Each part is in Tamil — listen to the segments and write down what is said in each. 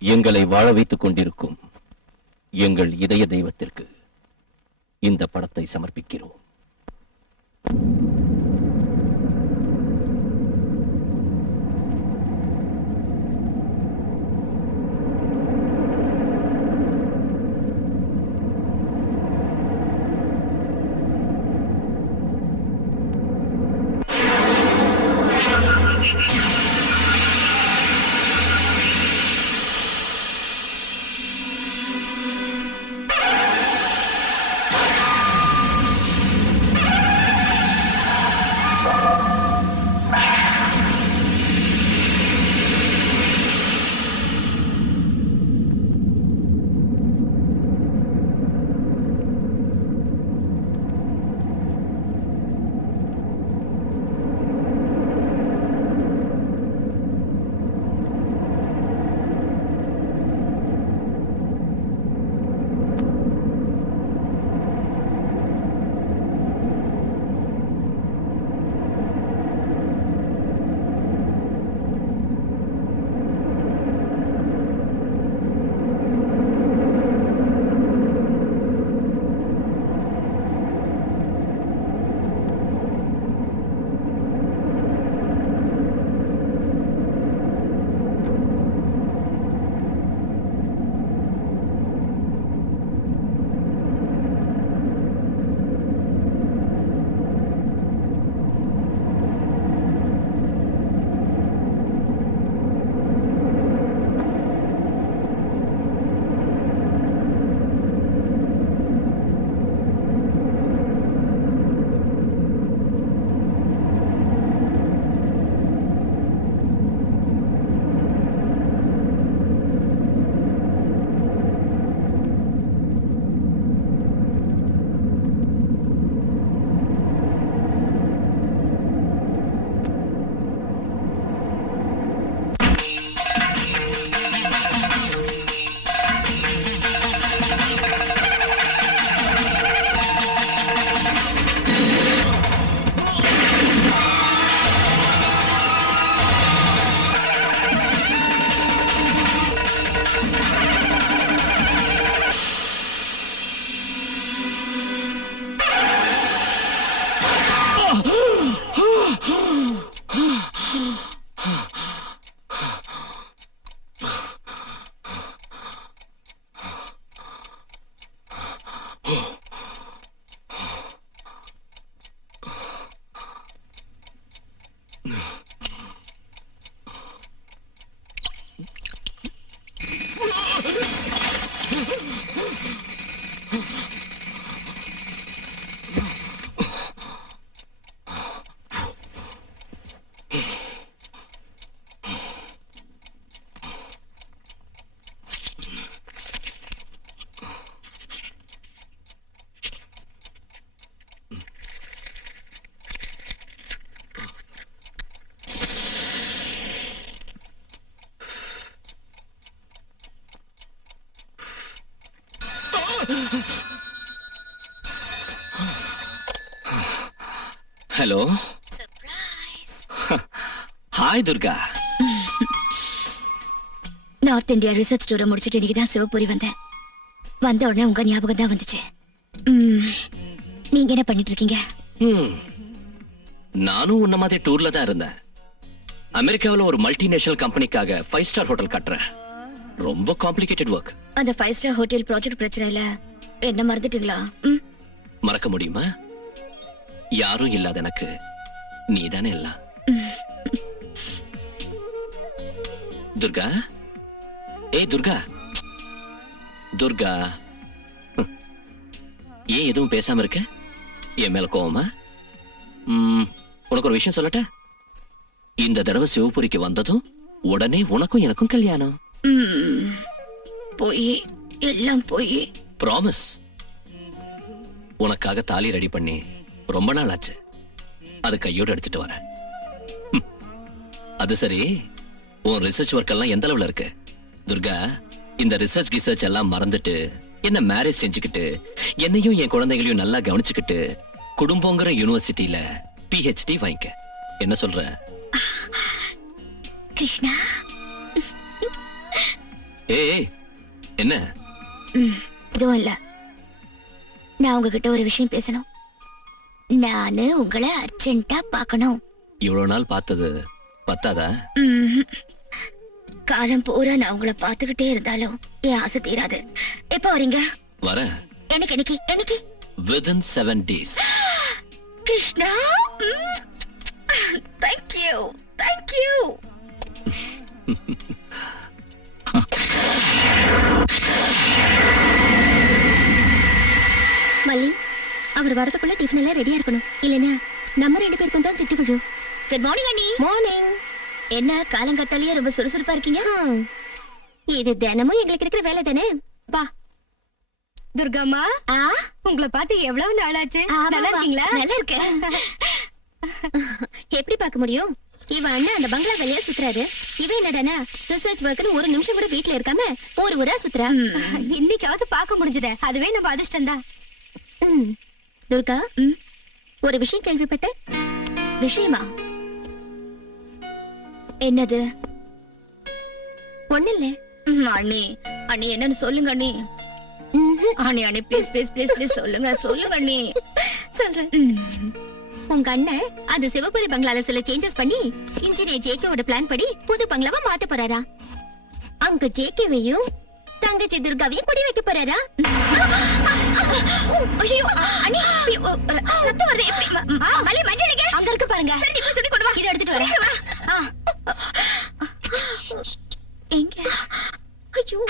எங்களை வாழ வைத்துக் கொண்டிருக்கும் எங்கள் இதய தெய்வத்திற்கு இந்த படத்தை சமர்ப்பிக்கிறோம். Hello. Hi Durga. North India research டூரை முடிச்சுட்டு இன்னைக்கு தான் சிவபுரி வந்தேன். வந்த உடனே உங்க ஞாபகம் தான் வந்துச்சு. நீங்க என்ன பண்ணிட்டு இருக்கீங்க? நானும் உன்ன மாதிரி டூர்ல தான் இருந்தேன். அமெரிக்காவில் ஒரு மல்டிநேஷனல் கம்பெனிக்காக 5 ஸ்டார் ஹோட்டல் கட்டுறேன். ரொம்ப காம்ப்ளிகேட்டட் ஒர்க். அந்த 5 ஸ்டார் ஹோட்டல் ப்ராஜெக்ட் பிரச்சனையில என்ன மறந்துட்டீங்களா? மறக்க முடியுமா? யாரும் இல்லாத எனக்கு நீதானே எல்லாம். துர்கா, ஏய் துர்கா, துர்கா, ஏன் எதுவும் பேசாம இருக்க? என் மேல கோவமா? உனக்கு ஒரு விஷயம் சொல்லட்ட? இந்த தடவை சிவபுரிக்கு வந்ததும் உடனே உனக்கும் எனக்கும் கல்யாணம். போய் எல்லாம் போய் ப்ராமிஸ். உனக்காக தாலி ரெடி பண்ணி ரொம்ப நாள் ஆச்சு. அது கையோடு எடுத்துட்டு வரேன். அது சரி, உன் ரிசர்ச் ஒர்க் எல்லாம் எந்த அளவுல இருக்கு? துர்கா, இந்த ரிசர்ச் எல்லாம் மறந்துட்டு என்ன மேரேஜ் செஞ்சுக்கிட்டு என்னையும் என் குழந்தைகளையும் நல்லா கவனிச்சுக்கிட்டு குடும்பங்கிற யூனிவர்சிட்டியில PhD வாங்கிக்க. என்ன சொல்ற? கிருஷ்ணா, ஏய் என்ன? இதுவும் இல்ல. நான் உங்ககிட்ட ஒரு விஷயம் பேசணும். நானு உங்களை அர்ஜென்ட்டா பார்க்கணும். இவ்வளவு நாள் பார்த்தது பத்தாதா? காலம் பூரா நான் உங்களை பார்த்துக்கிட்டே இருந்தாலும் என் ஆசை தீராது. எப்போ வரீங்க? வர எனக்கு எனக்கு எனக்கு within 7 days. Krishna, thank you thank you. மல்லி, அவர் வரதுக்குள்ள டிஃபன் எல்லாம் ரெடியா இருக்கணும். இல்லனா நம்ம 2 பேருக்கும் தான் திட்டு விழும். குட் மார்னிங் அண்ணி. மார்னிங். என்ன காலங்கத்தாலேயே ரொம்ப சுறுசுறுப்பா இருக்கீங்க? இது தினமும் எங்களுக்கு இருக்கிற வேலை தானே. வா துர்காமா, உங்களை பார்த்து எவ்வளவு நாளாச்சு? நல்லா இருக்கீங்களா? நல்லா இருக்கேன். எப்படி பார்க்க முடியும்? இவன் அண்ணன் அந்த பங்களா வெளியே சுத்துறாரு. இவன் என்னடானா ரிசர்ச் ஒர்க்னு ஒரு நிமிஷம் கூட வீட்டுல இருக்காம ஒரு ஊரா சுத்துறா. இன்னைக்காவது பார்க்க முடிஞ்சத, அதுவே நம்ம அதிர்ஷ்டம் தான். துர்கா, ஒரு விஷயம் கேள்விப்பட்ட. விஷயமா? என்னது? ஒண்ணு இல்ல. அண்ணி அண்ணி என்னன்னு சொல்லுங்க அண்ணி. அண்ணி அண்ணி ப்ளீஸ் ப்ளீஸ் ப்ளீஸ் ப்ளீஸ் சொல்லுங்க சொல்லுங்க அண்ணி. சொல்றேன். உங்க அண்ணன் அந்த சிவபுரி பங்களால சில சேஞ்சஸ் பண்ணி இன்ஜினியர் ஜேகேவோட பிளான் படி புது பங்களாவா மாத்த போறாரா. அங்க ஜேகேவையும் தங்கச்சி துர்காவையும் குடி வைக்க போறாரா. ஐயோ அண்ணி, ரத்தம் வருது. எப்படி மலை மஞ்சளிங்க அங்க இருக்கு பாருங்க. சரி இப்ப துணி கொண்டு வா, இத எடுத்துட்டு வரேன். எங்க? ஐயோ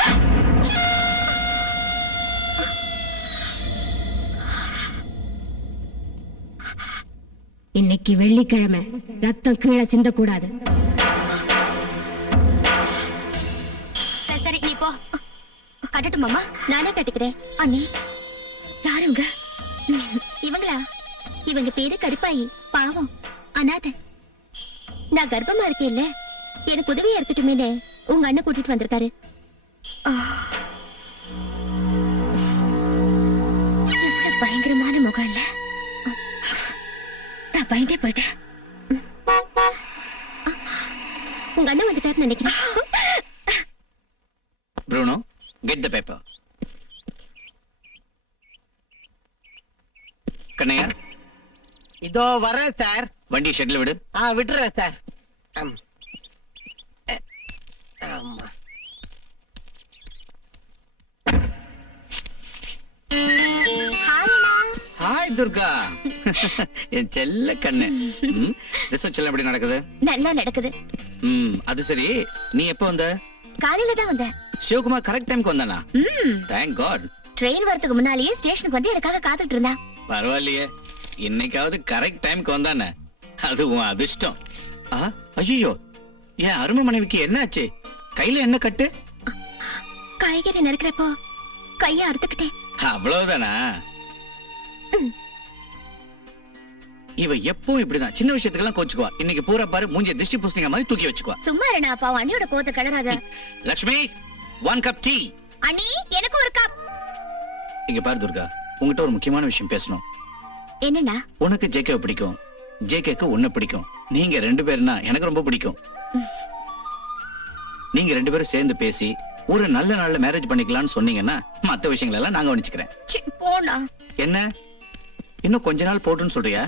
இன்னைக்கு வெள்ளிக்கிழமை, ரத்தம் கீழே சிந்தக்கூடாது. சரி நீ போ. கட்டட்டும் மாமா, நானே கட்டிக்கிறேன். அண்ணி யாருங்க இவங்களா? இவங்க பேரு கருப்பாயி, பாவம் அனாதை. நான் கர்ப்பமா இருக்கேன் இல்ல, எனக்கு உதவியா இருக்கட்டுமே உங்க அண்ணன் கூட்டிட்டு வந்திருக்காரு. எவ்வளவு பயங்கரமான முகம் இல்ல. நான் பயந்தே போயிட்டேன். உங்க அண்ணன் வந்துட்டாருன்னு நினைக்கிறேன். Bruno, get the paper. Kannaiya, இதோ வரேன் சார். வண்டி ஷெட்ல விடு. விட்டுறேன் சார். ஆமா. ஹாய் துர்கா. என் செல்ல கண்ணு. ரிசர்ச் எல்லாம் எப்படி நடக்குது? நல்லா நடக்குது. அது சரி, நீ எப்ப வந்த? காலையில தான் வந்தேன். சிவகுமார் கரெக்ட் டைம்க்கு வந்தானா? Thank God. ட்ரெயின் வரதுக்கு முன்னாலேயே ஸ்டேஷனுக்கு வந்து எனக்காக காத்துட்டு இருந்தா. பரவாயில்லையே, இன்னைக்காவது கரெக்ட் டைம்க்கு வந்தானே, அது உன் அதிர்ஷ்டம். ஐயோ, என் அருமை மனைவிக்கு என்ன ஆச்சு? கையில என்ன கட்டு? காய்கறி நறுக்கிறப்போ கைய அறுத்துக்கிட்டேன். அவ்வளவுதானா? இவ எப்பவும் இப்படிதான், சின்ன விஷயத்துக்கெல்லாம் கோச்சுக்குவா. இன்னைக்கு பூரா பாரு, மூஞ்சிய திருஷ்டி பூசணிங்க மாதிரி தூக்கி வச்சுக்குவா. சும்மா இருடா பாவம், அண்ணியோட கோவத்தை கிளறாத. Lakshmi, 1 cup tea. அண்ணி எனக்கு ஒரு கப். இங்க பாரு துர்கா, உங்ககிட்ட ஒரு முக்கியமான விஷயம் பேசணும். என்னன்னா? உனக்கு ஜேகே பிடிக்கும், ஜேகேக்கு உன்னை பிடிக்கும். நீங்க 2 பேருனா எனக்கு ரொம்ப பிடிக்கும். நீங்க 2 பேரும் சேர்ந்து பேசி ஒரு நல்ல நாள்ல மேரேஜ் பண்ணிக்கலாம்னு சொன்னீங்கன்னா மத்த விஷயங்கள் எல்லாம் நாங்க கவனிச்சுக்கிறேன். போனா என்ன இன்னும் கொஞ்ச நாள் போட்டுன்னு சொல்றியா?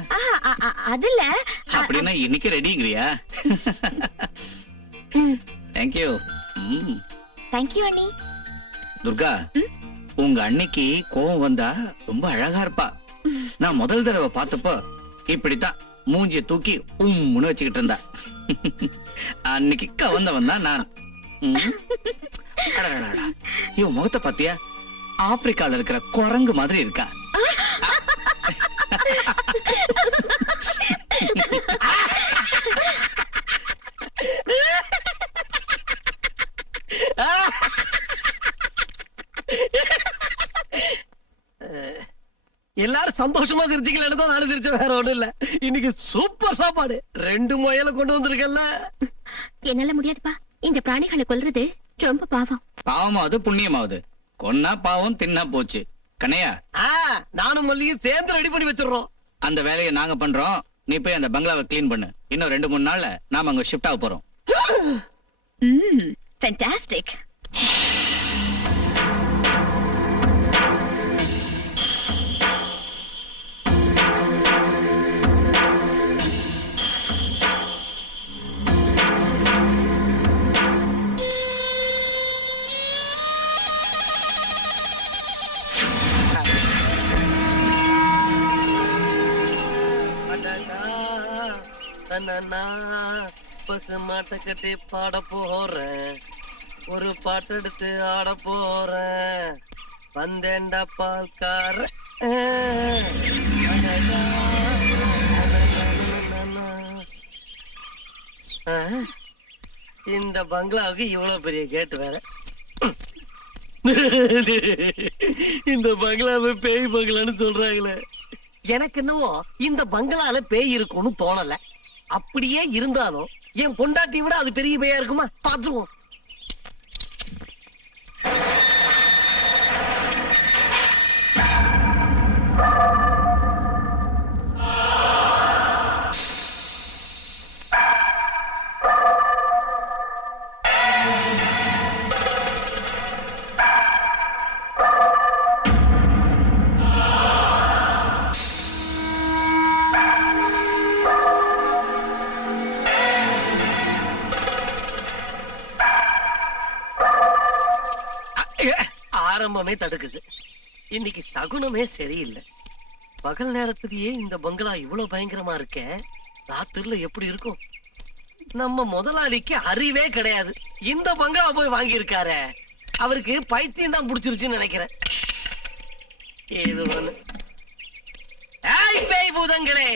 அதுல அப்படின்னா இன்னைக்கு ரெடிங்கறியா? தேங்க்யூ. தேங்க்யூ அண்ணி. துர்கா, உங்க அன்னைக்கு கோவம் வந்தா ரொம்ப அழகா இருப்பா. நான் முதல் தடவை பார்த்தப்போ இப்படித்தான் மூஞ்சிய தூக்கி உம்முன்னு வச்சுக்கிட்டு இருந்தா. அன்னைக்கு கவர்ந்தவன் தான் நான். இவன் முகத்தை பாத்தியா? ஆப்பிரிக்கால இருக்கிற குரங்கு மாதிரி இருக்கா. எல்லாரும் சந்தோஷமா சிரிச்சீங்களா? நானும் சிரிச்ச, வேற ஒண்ணும் இல்ல. இன்னைக்கு சூப்பர் சாப்பாடு. 2 முயலை கொண்டு வந்திருக்கல. என்னால முடியாதுப்பா, இந்த பிராணிகளை கொல்றது ரொம்ப பாவம். பாவமாவது புண்ணியமாவது, கொன்னா பாவம், தின்னா போச்சு. கண்ணையா, நானும் மல்லியும் சேர்ந்து ரெடி பண்ணி வச்சிடுறோம். அந்த வேலையை நாங்க பண்றோம். நீ போய் அந்த பங்களாவை கிளீன் பண்ணு. இன்னும் 2-3 நாள்ல நாம அங்க ஷிஃப்ட் ஆக போறோம். ஃபேண்டாஸ்டிக். தன்னா பசு மாட்டை கட்டி பாட போறேன், ஒரு பாட்டு எடுத்து ஆட போறேன், வந்தேன்டா பால்கார. இந்த பங்களாவுக்கு இவ்வளவு பெரிய கேட்டு வேற. இந்த பங்களாவை பேய் பங்களான்னு சொல்றாங்களே. எனக்கு என்னவோ இந்த பங்களால பேய் இருக்கும்னு தோணல. அப்படியே இருந்தாலும் என் பொண்டாட்டி விட அது பெரிய பேயா இருக்குமா? பாத்துருவோம். ஆரம்பமே தடுக்குது. இன்னைக்கு சகுனமே சரியில்லை. பகல் நேரத்திலேயே இந்த பங்களா இவ்வளவு பயங்கரமா இருக்க, ராத்திரில எப்படி இருக்கும்? நம்ம முதலாளிக்கு அறிவே கிடையாது. இந்த பங்களா போய் வாங்கி இருக்காரு. அவருக்கு பைத்தியம் தான் புடிச்சிருச்சுன்னு நினைக்கிறேன். இது ஒண்ணு. ஏய் பேய் பூதங்களே,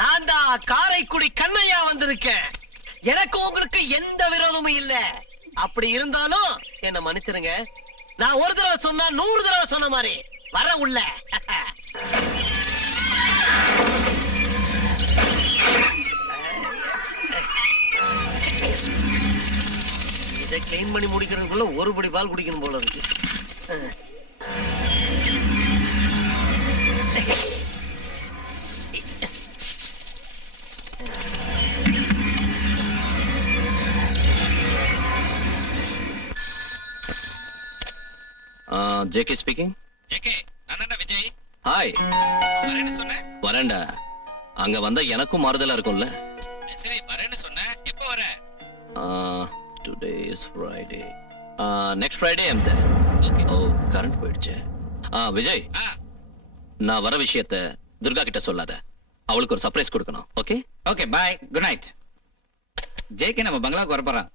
நான் தான் காரைக்குடி கண்ணையா வந்திருக்கேன். எனக்கு உங்களுக்கு எந்த விரோதமும் இல்ல. அப்படி இருந்தாலும் என்ன மன்னிச்சிருங்க. நான் ஒரு தடவை சொன்னா 100 தடவை சொன்ன மாதிரி வர உள்ள. இதை கிளீன் பண்ணி முடிக்கிறதுக்குள்ள ஒரு படி பால் குடிக்கணும் போல இருக்கு. JK speaking. ஜேகே, நான் தான் விஜய். ஹாய். வரேன்னு சொன்னேன். வரேன்டா. அங்க வந்தா எனக்கும் மாறுதலா இருக்கும்ல. சரி, வரேன்னு சொன்னேன். எப்போ வர? Today is Friday. Next Friday I'm there. Okay. ஓ, கரண்ட் போயிடுச்சு. விஜய், நான் வர விஷயத்தை துர்கா கிட்ட சொல்லாத. அவளுக்கு ஒரு சர்ப்ரைஸ் கொடுக்கணும். Okay? Okay, bye. Good night. JK நம்ம பங்களாவுக்கு வர போறான்.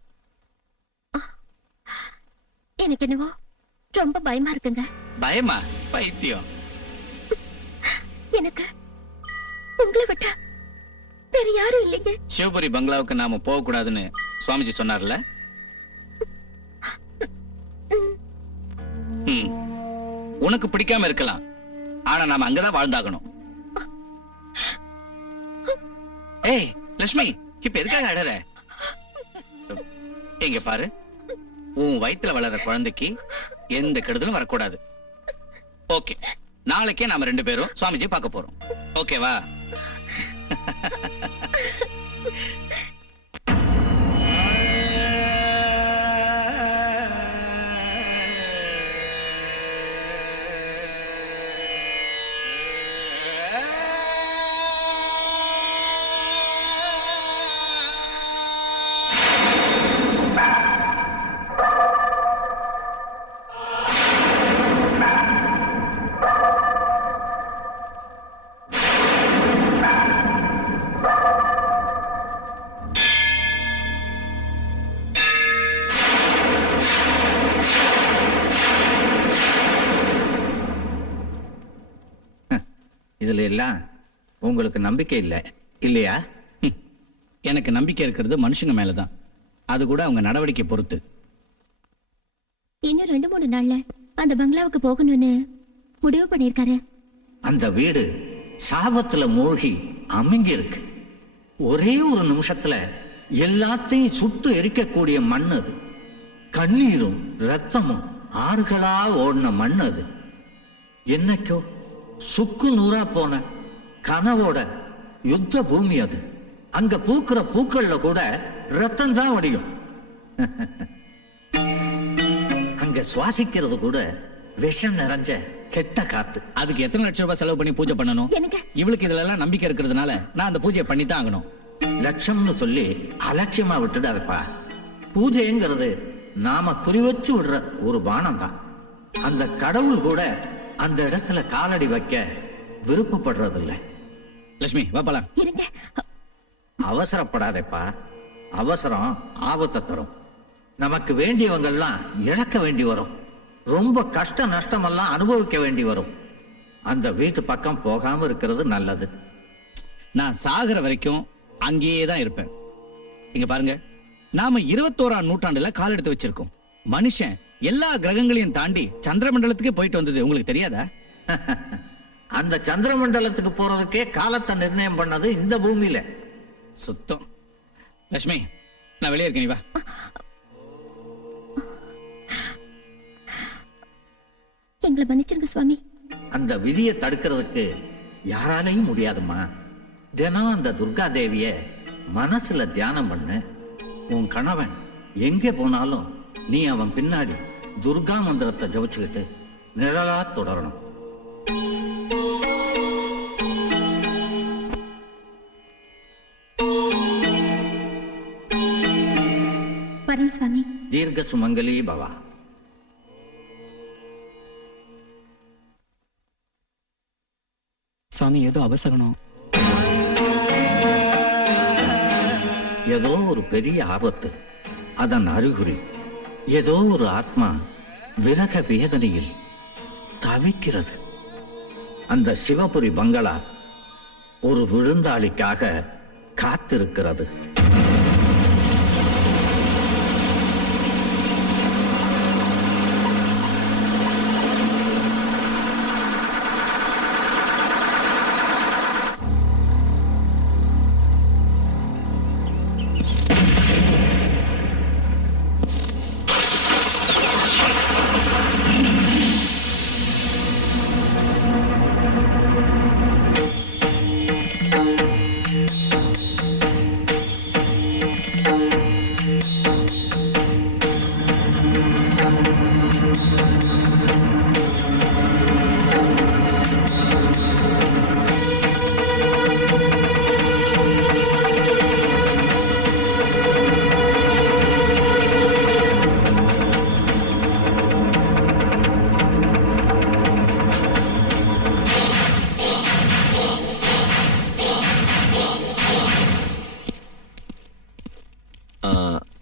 எனக்கு என்னவோ ரொம்ப பயமா இருக்குங்க. பயமா? பைத்தியம். எனக்கு உங்களை விட்டா வேற யாரும் இல்லைங்க. சிவபுரி பங்களாவுக்கு நாம போக கூடாதுன்னு சுவாமிஜி சொன்னார்ல. உனக்கு பிடிக்காம இருக்கலாம், ஆனா நாம அங்கதான் வாழ்ந்தாகணும். ஏய் லட்சுமி, இப்ப எதுக்காக அழற? எங்க பாரு, உன் வயித்துல வளர்ற குழந்தைக்கு எந்த கெடுதலும் வரக்கூடாது. ஓகே, நாளைக்கே நாம 2 பேரும் சுவாமிஜி பார்க்க போறோம். ஓகேவா? இதுல எல்லாம் உங்களுக்கு நம்பிக்கை இல்ல இல்லையா? எனக்கு நம்பிக்கை இருக்கிறது மனுஷங்க மேலதான். அது கூட அவங்க நடவடிக்கை பொறுத்து. இன்னும் 2-3 நாள்ல அந்த பங்களாவுக்கு போகணும்னு முடிவு பண்ணிருக்காரு. அந்த வீடு சாபத்துல மூழ்கி அமுங்கி இருக்கு. ஒரே ஒரு நிமிஷத்துல எல்லாத்தையும் சுட்டு எரிக்கக்கூடிய மண் அது. கண்ணீரும் ரத்தமும் ஆறுகளா ஓடின மண் அது. என்னைக்கோ சுக்கு நூறா போன கனவோட யுத்த பூமி அது. அங்க பூக்கிற பூக்கள்ல கூட ரத்தம் தான் வடியும். அங்க சுவாசிக்கிறது கூட விஷம் நிறைஞ்ச கெட்ட காத்து. அதுக்கு எத்தனை லட்சம் ரூபாய் செலவு பண்ணி பூஜை பண்ணணும்? எனக்கு இவளுக்கு இதுல எல்லாம் நம்பிக்கை இருக்கிறதுனால நான் அந்த பூஜையை பண்ணித்தான் ஆகணும். லட்சம்னு சொல்லி அலட்சியமா விட்டுடாதப்பா. பூஜைங்கிறது நாம குறிவச்சு விடுற ஒரு பானம் தான். அந்த கடவுள் கூட அந்த இடத்துல காலடி வைக்க விருப்பப்படுறதில்லை. லட்சுமி, வா போலாம். இருங்க. அவசரப்படாதேப்பா. அவசரம் ஆபத்தை தரும். நமக்கு வேண்டியவங்கெல்லாம் இழக்க வேண்டி வரும். ரொம்ப கஷ்ட நஷ்டமெல்லாம் அனுபவிக்க வேண்டி வரும். அந்த வீட்டு பக்கம் போகாம இருக்கிறது நல்லது. நான் சாகிற வரைக்கும் அங்கேயே தான் இருப்பேன். இங்க பாருங்க, நாம 21ஆம் நூற்றாண்டுல கால் எடுத்து வச்சிருக்கோம். மனுஷன் எல்லா கிரகங்களையும் தாண்டி சந்திர மண்டலத்துக்கே போயிட்டு வந்தது உங்களுக்கு தெரியாதா? அந்த சந்திர மண்டலத்துக்கு போறதுக்கே காலத்தை நிர்ணயம் பண்ணது இந்த பூமியில. சுத்தம். லட்சுமி, நான் வெளியே இருக்கேன், நீ வா. எங்களை மன்னிச்சிருங்க சுவாமி. அந்த விதியை தடுக்கிறதுக்கு யாராலையும் முடியாதுமா. தினம் அந்த துர்கா தேவிய மனசுல தியானம் பண்ணு. உன் கணவன் எங்கே போனாலும் நீ அவன் பின்னாடி துர்கா மந்திரத்தை ஜபிச்சுக்கிட்டு நிழலா தொடரணும். வரேன் சுவாமி. தீர்க்க சுமங்கலி பவா. சாமி, ஏதோ அபசகனம். ஏதோ ஒரு பெரிய ஆபத்து, அதன் அறிகுறி. ஏதோ ஒரு ஆத்மா விரக வேதனையில் தவிக்கிறது. அந்த சிவபுரி பங்களா ஒரு விருந்தாளிக்காக காத்திருக்கிறது.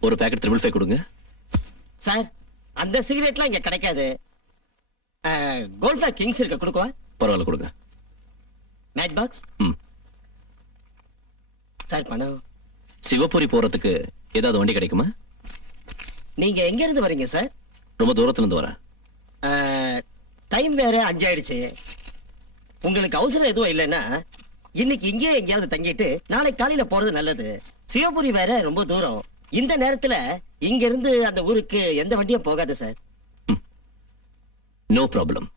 ஒரு பேக்கெட் 555 கொடுங்க. சார், அந்த சிகரெட்லாம் இங்க கிடைக்காது. கோல்ஃபா கிங்ஸ் இருக்க கொடுக்கவா? பரவாயில்ல, கொடுங்க. Match box. சார், பணம். சிவபுரி போறதுக்கு ஏதாவது வண்டி கிடைக்குமா? நீங்க எங்க இருந்து வரீங்க சார்? ரொம்ப தூரத்துல இருந்து வரேன். டைம் வேற 5 ஆயிடுச்சு. உங்களுக்கு அவசரம் எதுவும் இல்லைன்னா இன்னைக்கு இங்கே எங்கேயாவது தங்கிட்டு நாளை காலையில போறது நல்லது. சிவபுரி வேற ரொம்ப தூரம். இந்த நேரத்துல இங்க இருந்து அந்த ஊருக்கு எந்த வண்டியும் போகாது சார். No problem.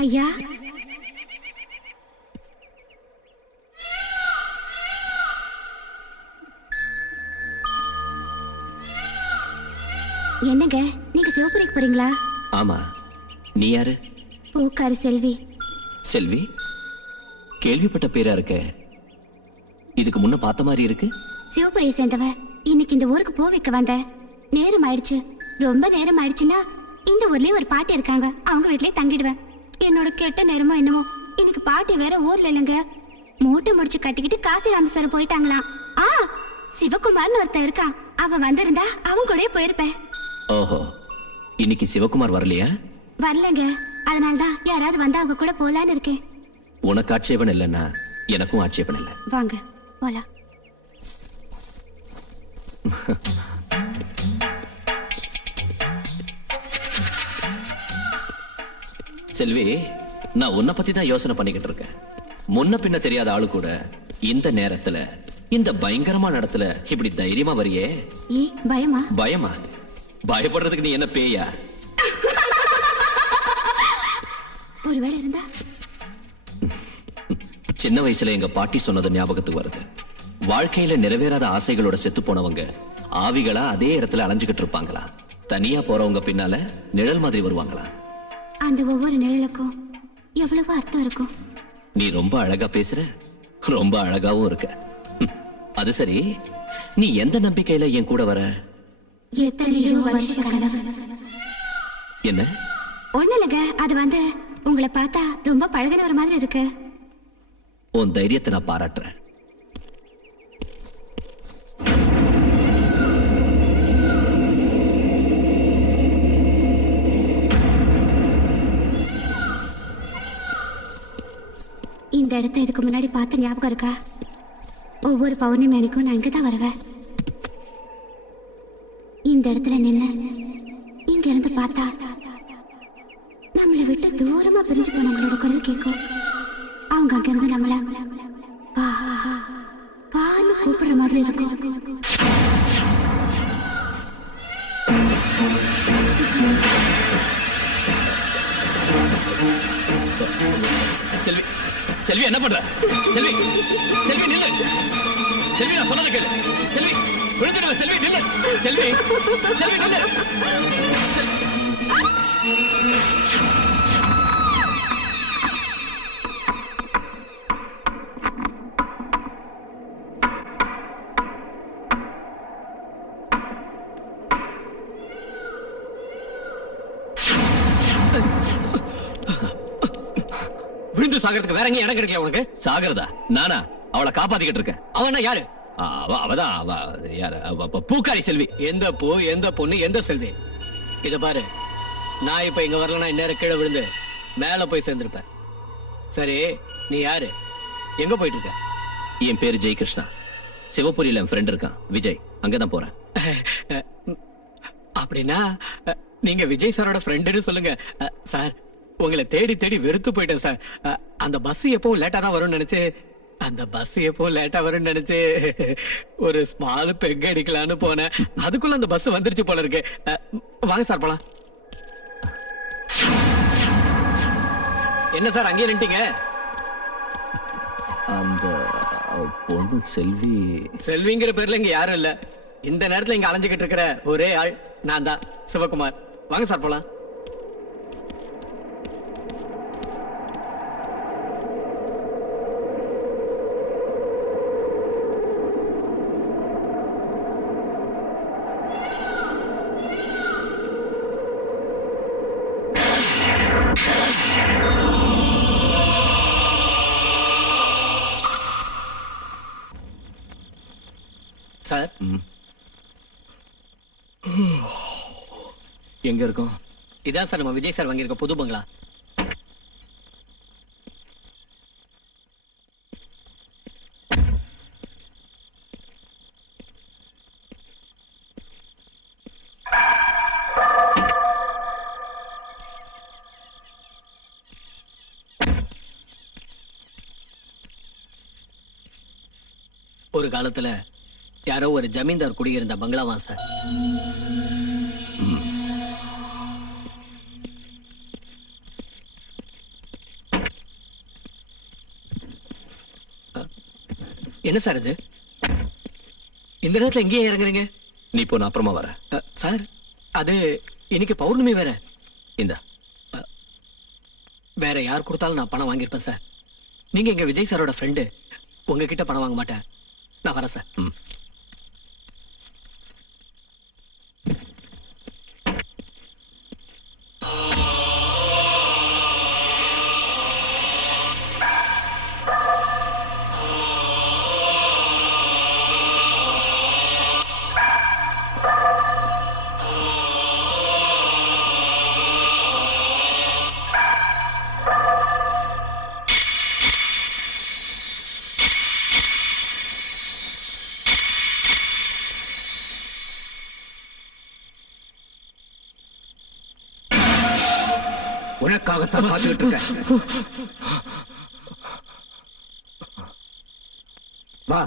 ஐயா, என்னங்க, நீங்க சிவபுரிக்கு போறீங்களா? ஆமா. நீ யாரு? பூக்காரி செல்வி. செல்வி? கேள்விப்பட்ட பேரா இருக்க. இதுக்கு முன்ன பார்த்த மாதிரி இருக்கு. சிவபுரியை சேர்ந்தவ. இன்னைக்கு இந்த ஊருக்கு பூ வைக்க வந்த. நேரம் ஆயிடுச்சு. ரொம்ப நேரம் ஆயிடுச்சுன்னா இந்த ஊர்லயே ஒரு பாட்டி இருக்காங்க, அவங்க வீட்லயே தங்கிடுவேன். என்னோட கெட்ட நேரமோ என்னமோ, இன்னைக்கு பாட்டி வேற ஊர்ல இல்லைங்க. மூட்டை முடிச்சு கட்டிக்கிட்டு காசி ராமேஸ்வரம் போயிட்டாங்களாம். சிவகுமார்னு ஒருத்தன் இருக்கான். அவன் வந்திருந்தா அவன் கூட போயிருப்பேன். ஓஹோ, இன்னைக்கு சிவகுமார் வரலையா? வரலங்க, அதனாலதான் யாராவது வந்தா அவங்க கூட போலான்னு இருக்கேன். உனக்கு ஆட்சேபம் இல்லைன்னா எனக்கும் ஆட்சேபம் இல்லை. வாங்க போலாம். செல்வி, நான் உன்னை பத்தி தான் யோசனை பண்ணிக்கிட்டு இருக்கேன். முன்ன பின்ன தெரியாத ஆளு கூட இந்த நேரத்துல இந்த பயங்கரமான இடத்துல இப்படி தைரியமா வரியே. பயமா? பயமா? பயப்படுறதுக்கு நீ என்ன பேயா? ஒருவேளை இருந்தா. சின்ன வயசுல எங்க பாட்டி சொன்னது ஞாபகத்துக்கு வருது. வாழ்க்கையில நிறைவேறாத ஆசைகளோட செத்து போனவங்க ஆவிகளா அதே இடத்துல அலைஞ்சுகிட்டு இருப்பாங்களா? தனியா போறவங்க பின்னால நிழல் மாதிரி வருவாங்களா? அந்த ஒவ்வொரு நிழலுக்கும் எவ்வளவு அர்த்தம் இருக்கும். நீ ரொம்ப அழகா பேசுற, ரொம்ப அழகாவும் இருக்க. அது சரி, நீ எந்த நம்பிக்கையில என் கூட வர? எத்தனையோ வருஷ கனவு. என்ன? ஒண்ணு இல்லைங்க, அது வந்து உங்களை பார்த்தா ரொம்ப பழகின ஒரு மாதிரி இருக்கு. உன் தைரியத்தை நான் பாராட்டுறேன். இந்த இடத்த இதுக்கு முன்னாடி பார்த்த ஞாபகம் இருக்கா? ஒவ்வொரு பௌர்ணமி அன்னைக்கும் நான் இங்கதான் வருவேன். இந்த இடத்துல நின்னு இங்க இருந்து பார்த்தா நம்மளை விட்டு தூரமா பிரிஞ்சு போனவங்களோட குரல் கேட்கும். அவங்க அங்க இருந்து நம்மள வா வான்னு கூப்பிடுற மாதிரி இருக்கும். செல்வி, செல்வி என்ன பண்ற? செல்வி, செல்வி நில்லு. செல்வி, நான் சொன்னதை கேளு. செல்வி, விழுந்துடுவ. செல்வி நில்லு. செல்வி, செல்வி நில்லு. விழுந்து சாகிறதுக்கு வேற எங்க இடம் கிடைக்கல உனக்கு? சாகரதா? நானா? அவளை காப்பாத்திக்கிட்டு இருக்கேன். அவனா யாரு? அவதான் யாரு? பூக்காரி செல்வி. எந்த பூ, எந்த பொண்ணு, எந்த செல்வி? இத பாரு, நான் இப்ப இங்க வரலன்னா இந்நேரம் கீழே விழுந்து மேல போய் சேர்ந்திருப்பேன். சரி, நீ யாரு? எங்க போயிட்டு இருக்க? என் பேரு ஜெயகிருஷ்ணா. சிவபுரியில என் ஃப்ரெண்ட் இருக்கான், விஜய். அங்கதான் போறேன். அப்படின்னா நீங்க விஜய் சாரோட ஃப்ரெண்டுன்னு சொல்லுங்க. சார், உங்களை தேடி தேடி வெறுத்து போயிட்டேன் சார். அந்த பஸ் எப்பவும் லேட்டா தான் வரும்னு நினைச்சு ஒரு ஸ்மால் பெக் அடிக்கலான்னு போனேன். அதுக்குள்ள அந்த பஸ் வந்துருச்சு போல இருக்கு. வாங்க சார் போலாம். என்ன சார் அங்கேயே நின்ட்டீங்க? அந்த பொண்ணு செல்வி. செல்விங்கிற பேர்ல இங்க யாரும் இல்ல. இந்த நேரத்துல இங்க அலைஞ்சுகிட்டு இருக்கிற ஒரே ஆள் நான் தான், சிவகுமார். வாங்க சார் போலாம். சார், எங்க இருக்கோம்? இதான் சார் நம்ம விஜய் சார் வாங்கியிருக்க புது பங்களா. ஒரு காலத்துல யாரோ ஒரு ஜமீன்தார் குடியிருந்த பங்களாவா சார். என்ன சார் இது? இந்த நேரத்துல எங்கேயே இறங்குறீங்க? நீ போ, நான் அப்புறமா வரேன். சார், அது இன்னைக்கு பௌர்ணமி வேற. இந்த வேற யார் கொடுத்தாலும் நான் பணம் வாங்கியிருப்பேன் சார். நீங்க எங்க விஜய் சாரோட ஃப்ரெண்டு, உங்ககிட்ட பணம் வாங்க மாட்டேன். நான் வரேன் சார். எனக்காகத்தான் காத்துக்கிட்டு இருக்கேன். வா.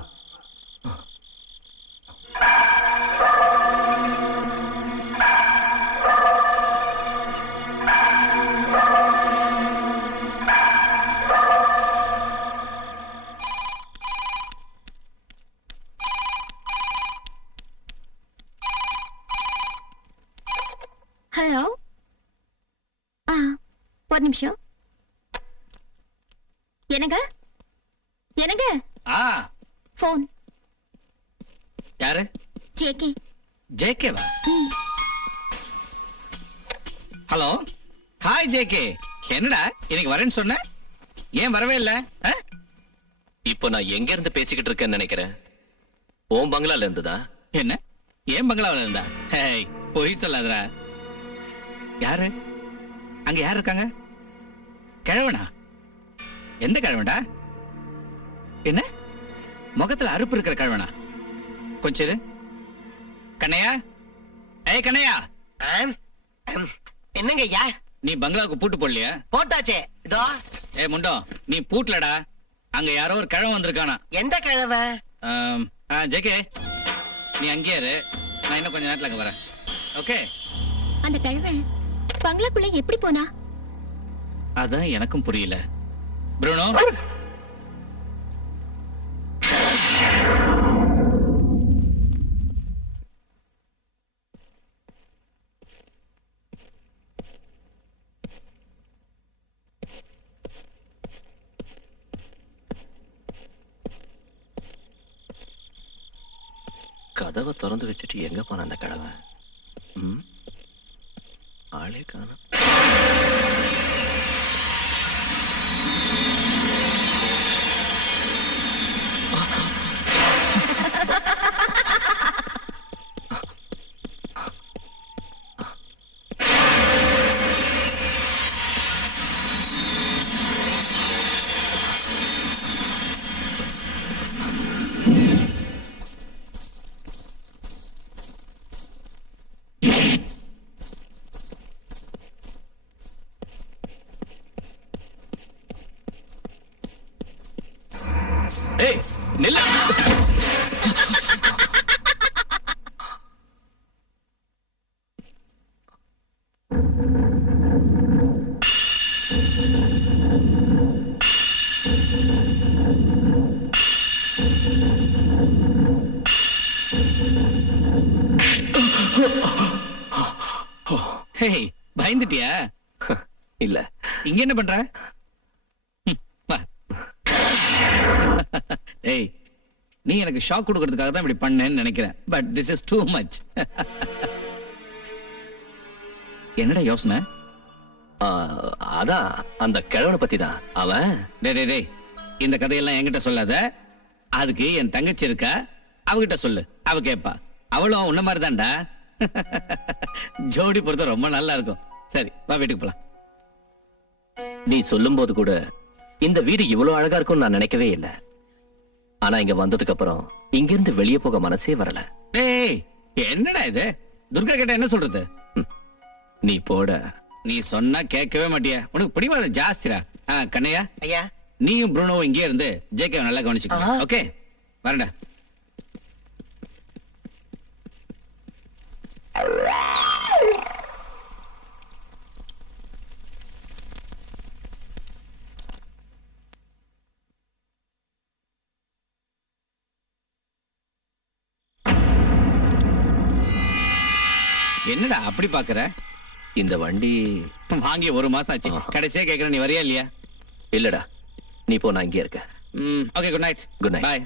ஹலோ. ஒரு நிமிஷம். என்னங்க என்னங்க ஆ, போன். யாரு? ஜேகே. ஜேகேவா? Hello, hi JK. என்னடா இன்னைக்கு வரேன்னு சொன்ன, ஏன் வரவே இல்ல? இப்போ நான் எங்க இருந்து பேசிக்கிட்டு இருக்கேன்னு நினைக்கிறேன். ஓம் பங்களால இருந்துதா? என்ன, ஏன் பங்களாவில் இருந்தா? ஹேய், பொய் சொல்லாதடா. யாரு அங்க, யார் இருக்காங்க? கிழவனா? எந்த கிழவன்டா? என்ன முகத்துல அறுப்பு இருக்கிற கிழவனா? கொஞ்சம் இரு. கண்ணையா, ஏய் கண்ணையா, என்னங்க ஐயா? நீ பங்களாவுக்கு பூட்டு போடலையா? போட்டாச்சே. இதோ. ஏ முண்டோ, நீ பூட்டலடா. அங்க யாரோ ஒரு கிழவன் வந்திருக்கானா. எந்த கிழவை? ஜேகே, நீ அங்கேயே இரு, நான் இன்னும் கொஞ்ச நேரத்துல அங்க வரேன். ஓகே? அந்த கழுவன் பங்களாக்குள்ள எப்படி போனா? அதான் எனக்கும் புரியல. ப்ரூனோ, கதவை திறந்து வச்சுட்டு எங்க போன அந்த கிழவன்? ஆளே காணோம். ஏய், நில்லு. ஹேய், பயந்துட்டியா? இல்ல. இங்க என்ன பண்ற? வா. ஏய், நீ எனக்கு ஷாக் கொடுக்கிறதுக்காக தான் இப்படி பண்ணேன்னு நினைக்கிறேன். But this is too much. என்னடா யோசனை? அதான் அந்த கிழவனை பத்தி தான். அவன் டேய், இந்த கதையெல்லாம் என்கிட்ட சொல்லாத. அதுக்கு என் தங்கச்சி இருக்கா, அவகிட்ட சொல்லு, அவ கேப்பா. அவளும் உன்ன மாதிரி தான்டா. ஜோடி பொறுத்த ரொம்ப நல்லா இருக்கும். சரி, வா வீட்டுக்கு போலாம். நீ சொல்லும் போது கூட இந்த வீடு இவ்வளவு அழகா இருக்கும்னு நான் நினைக்கவே இல்லை. ஆனா இங்க வந்ததுக்கு அப்புறம் இங்க இருந்து வெளியே போக மனசே வரல. டேய், என்னடா இது? துர்கா கிட்ட என்ன சொல்றது? நீ போட. நீ சொன்னா கேட்கவே மாட்டியா? உனக்கு பிடிவாதம் ஜாஸ்திரா. கண்ணையா, ஐயா, நீயும் ப்ரூனோவும் இங்கே இருந்து ஜேகே நல்லா கவனிச்சுக்கோ. ஓகே, வரேன்டா. என்னடா அப்படி பாக்குற? இந்த வண்டி வாங்கி 1 மாசம் ஆச்சு. கடைசியா கேக்குற, நீ வரியா இல்லையா? இல்லடா, நீ போ, நான் இங்கே இருக்கேன். Okay, good night. Good night. Bye.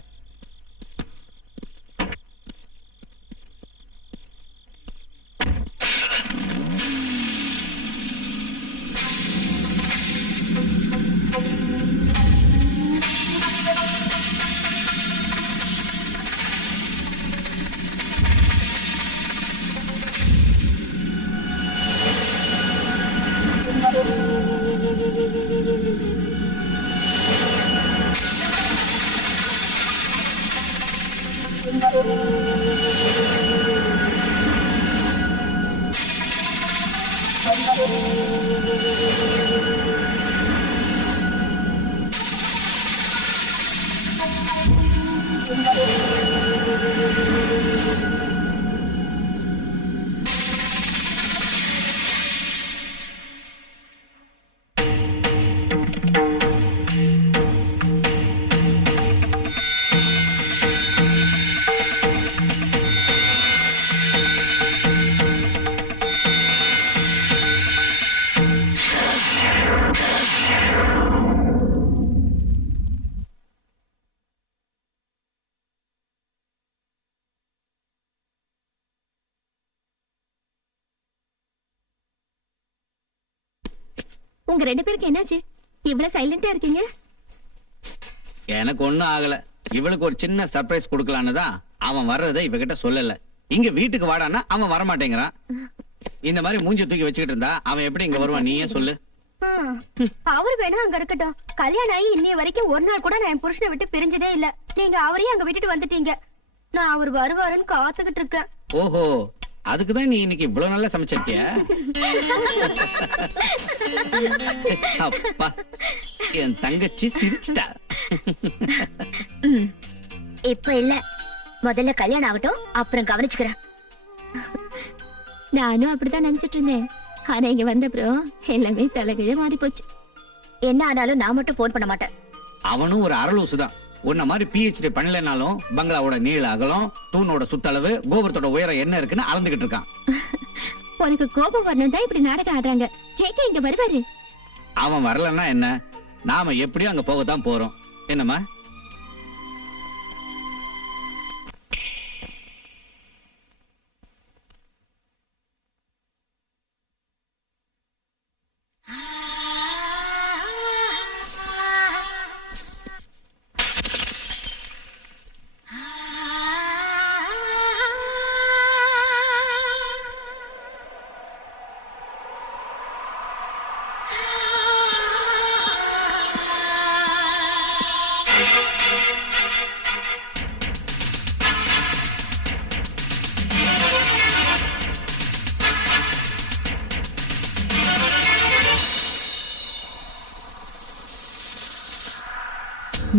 Thank you. உங்க ரெண்டு பேருக்கு என்னாச்சு இவ்வளவு சைலண்டா இருக்கீங்க? எனக்கு ஒண்ணும் ஆகல. இவளுக்கு ஒரு சின்ன சர்ப்ரைஸ் கொடுக்கலான்னு தான் அவன் வர்றதை இவகிட்ட சொல்லல. இங்க வீட்டுக்கு வாடான்னா அவன் வரமாட்டேங்கிறான். இந்த மாதிரி மூஞ்சி தூக்கி வச்சுக்கிட்டு இருந்தா அவன் எப்படி இங்க வருவான்? நீயே சொல்லு. அவர் வேணா அங்க இருக்கட்டும். கல்யாணம் ஆகி இன்னைய வரைக்கும் ஒரு நாள் கூட நான் என் புருஷனை விட்டு பிரிஞ்சதே இல்ல. நீங்க அவரையும் அங்க விட்டுட்டு வந்துட்டீங்க. நான் அவர் வருவாருன்னு காத்துக்கிட்டு இருக்கேன். ஓஹோ, அதுக்குதான் நீ இன்னைக்கு இவ்வளவு நல்லா சமைச்சிருக்கிய. அப்பா, என் தங்கச்சி சிரிச்சிட்டா. இப்ப இல்ல, முதல்ல கல்யாணம் ஆகட்டும், அப்புறம் கவனிச்சுக்கிறேன். நானும் அப்படித்தான் நினைச்சிட்டு இருந்தேன். ஆனா இங்க வந்தப்புறம் எல்லாமே தலைகீழ மாறி போச்சு. என்ன ஆனாலும் நான் மட்டும் போன் பண்ண மாட்டேன். அவனும் ஒரு அரலூசுதான். உன்ன மாதிரி PhD பண்ணலனாலும் பங்களாவோட நீள அகலம், தூணோட சுத்தளவு, கோபுரத்தோட உயரம் என்ன இருக்குன்னு அளந்துகிட்டு இருக்கான். உனக்கு கோபம் வரணும் தான் இப்படி நாடகம் ஆடுறாங்க. ஜேகே இங்க வருவாரு. அவன் வரலன்னா என்ன, நாம எப்படியும் அங்க போகத்தான் போறோம். என்னம்மா?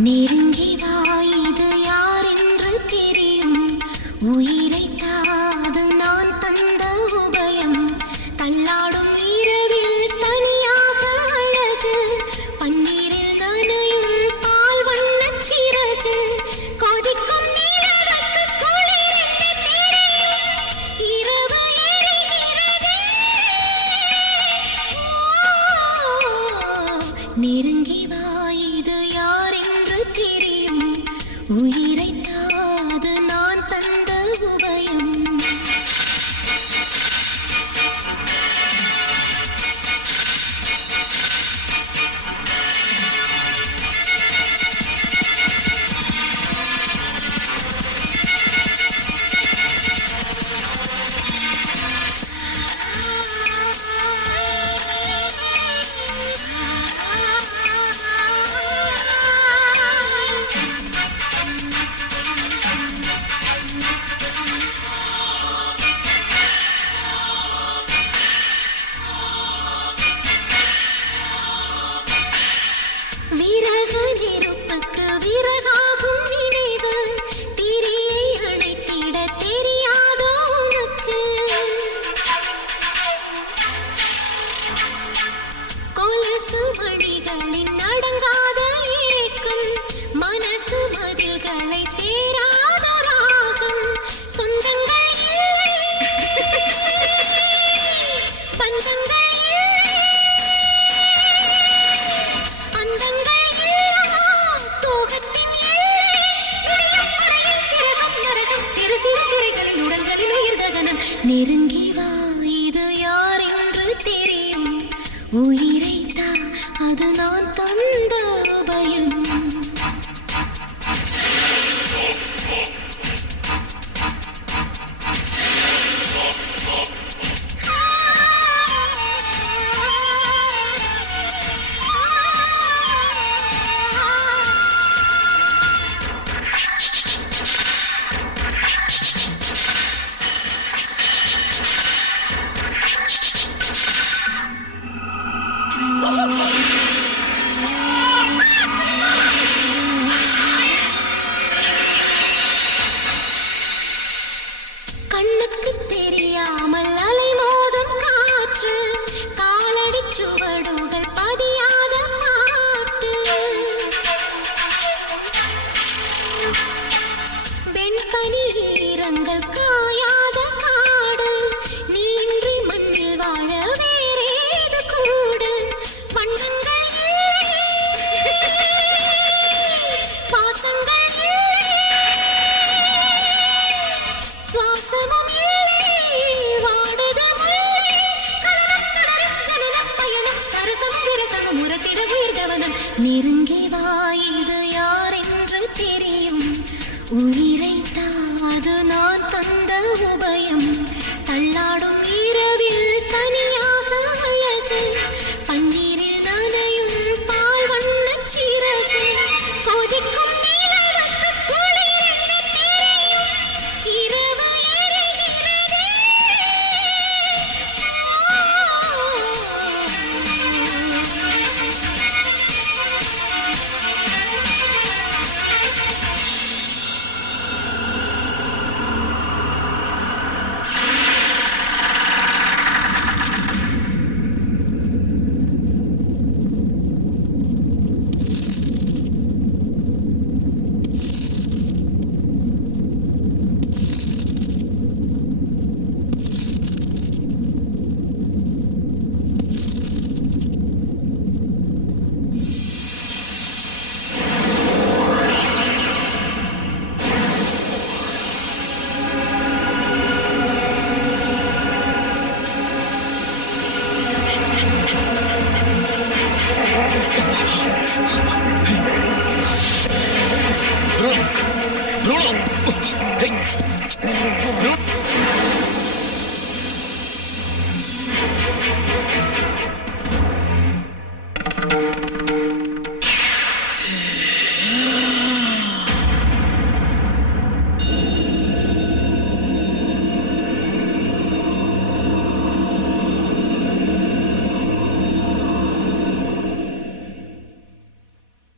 நெருங்கி வா, இது யார் என்று தெரியும். உயிரை தாது நான் தந்த உபயம். தள்ளாடும் இரவில் தனியாக அழகு, பன்னீரில் நனையும் பால் வண்ணச் சிறகு. கொதிக்கும் நிலவுக்கு குளிர் என்று தெரியும். இரவு எரிகிறதே. நெருங்கி வா, இது யார் என்று தெரியும். உயிரை தாது நான் தந்த உபயம். விறகு நெருப்புக்கு விறகாகும் நினைவு. திரியை அணைத்திட தெரியாதோ உனக்கு? கொலுசு மணிகளின் அடங்காத ஏக்கம், மனசு மதில்களை சேராத ராகம். சொந்தங்கள் இல்லை, பந்தங்கள் இல்லை, அந்தங்கள் எல்லாம் சோகத்தின் எல்லை. இடையப்படையில் கிரகம் நரகம், சிறு சிறு திரைகளில் உடல்களில் உயிர் ககனம். நெருங்கி வா, இது யார் என்று தெரியும். உயிரை தா, அது நான் தந்த பயம். பனி ஈரங்கள் காயாத காடு நீன்றி மண்ணில் வாழ வேறேது கூடு வண்ணங்கள் பாசங்கள் சுவாசமும் வாடுத பயணம் சரசம் விரசமும் உரத்திட உயிர் கவனம் நெருங்கி வா இது யார் என்று தெரியும் உயிரை தாது நான் தந்த உபயம் தள்ளாடும் இரவில் தனியாக அழகு பன்னீரில் நனையும் பால் வண்ண சிறகு கொதிக்கும் நிலவுக்கு குளிர் என்ன தெரியும் இரவு எரிகிறதே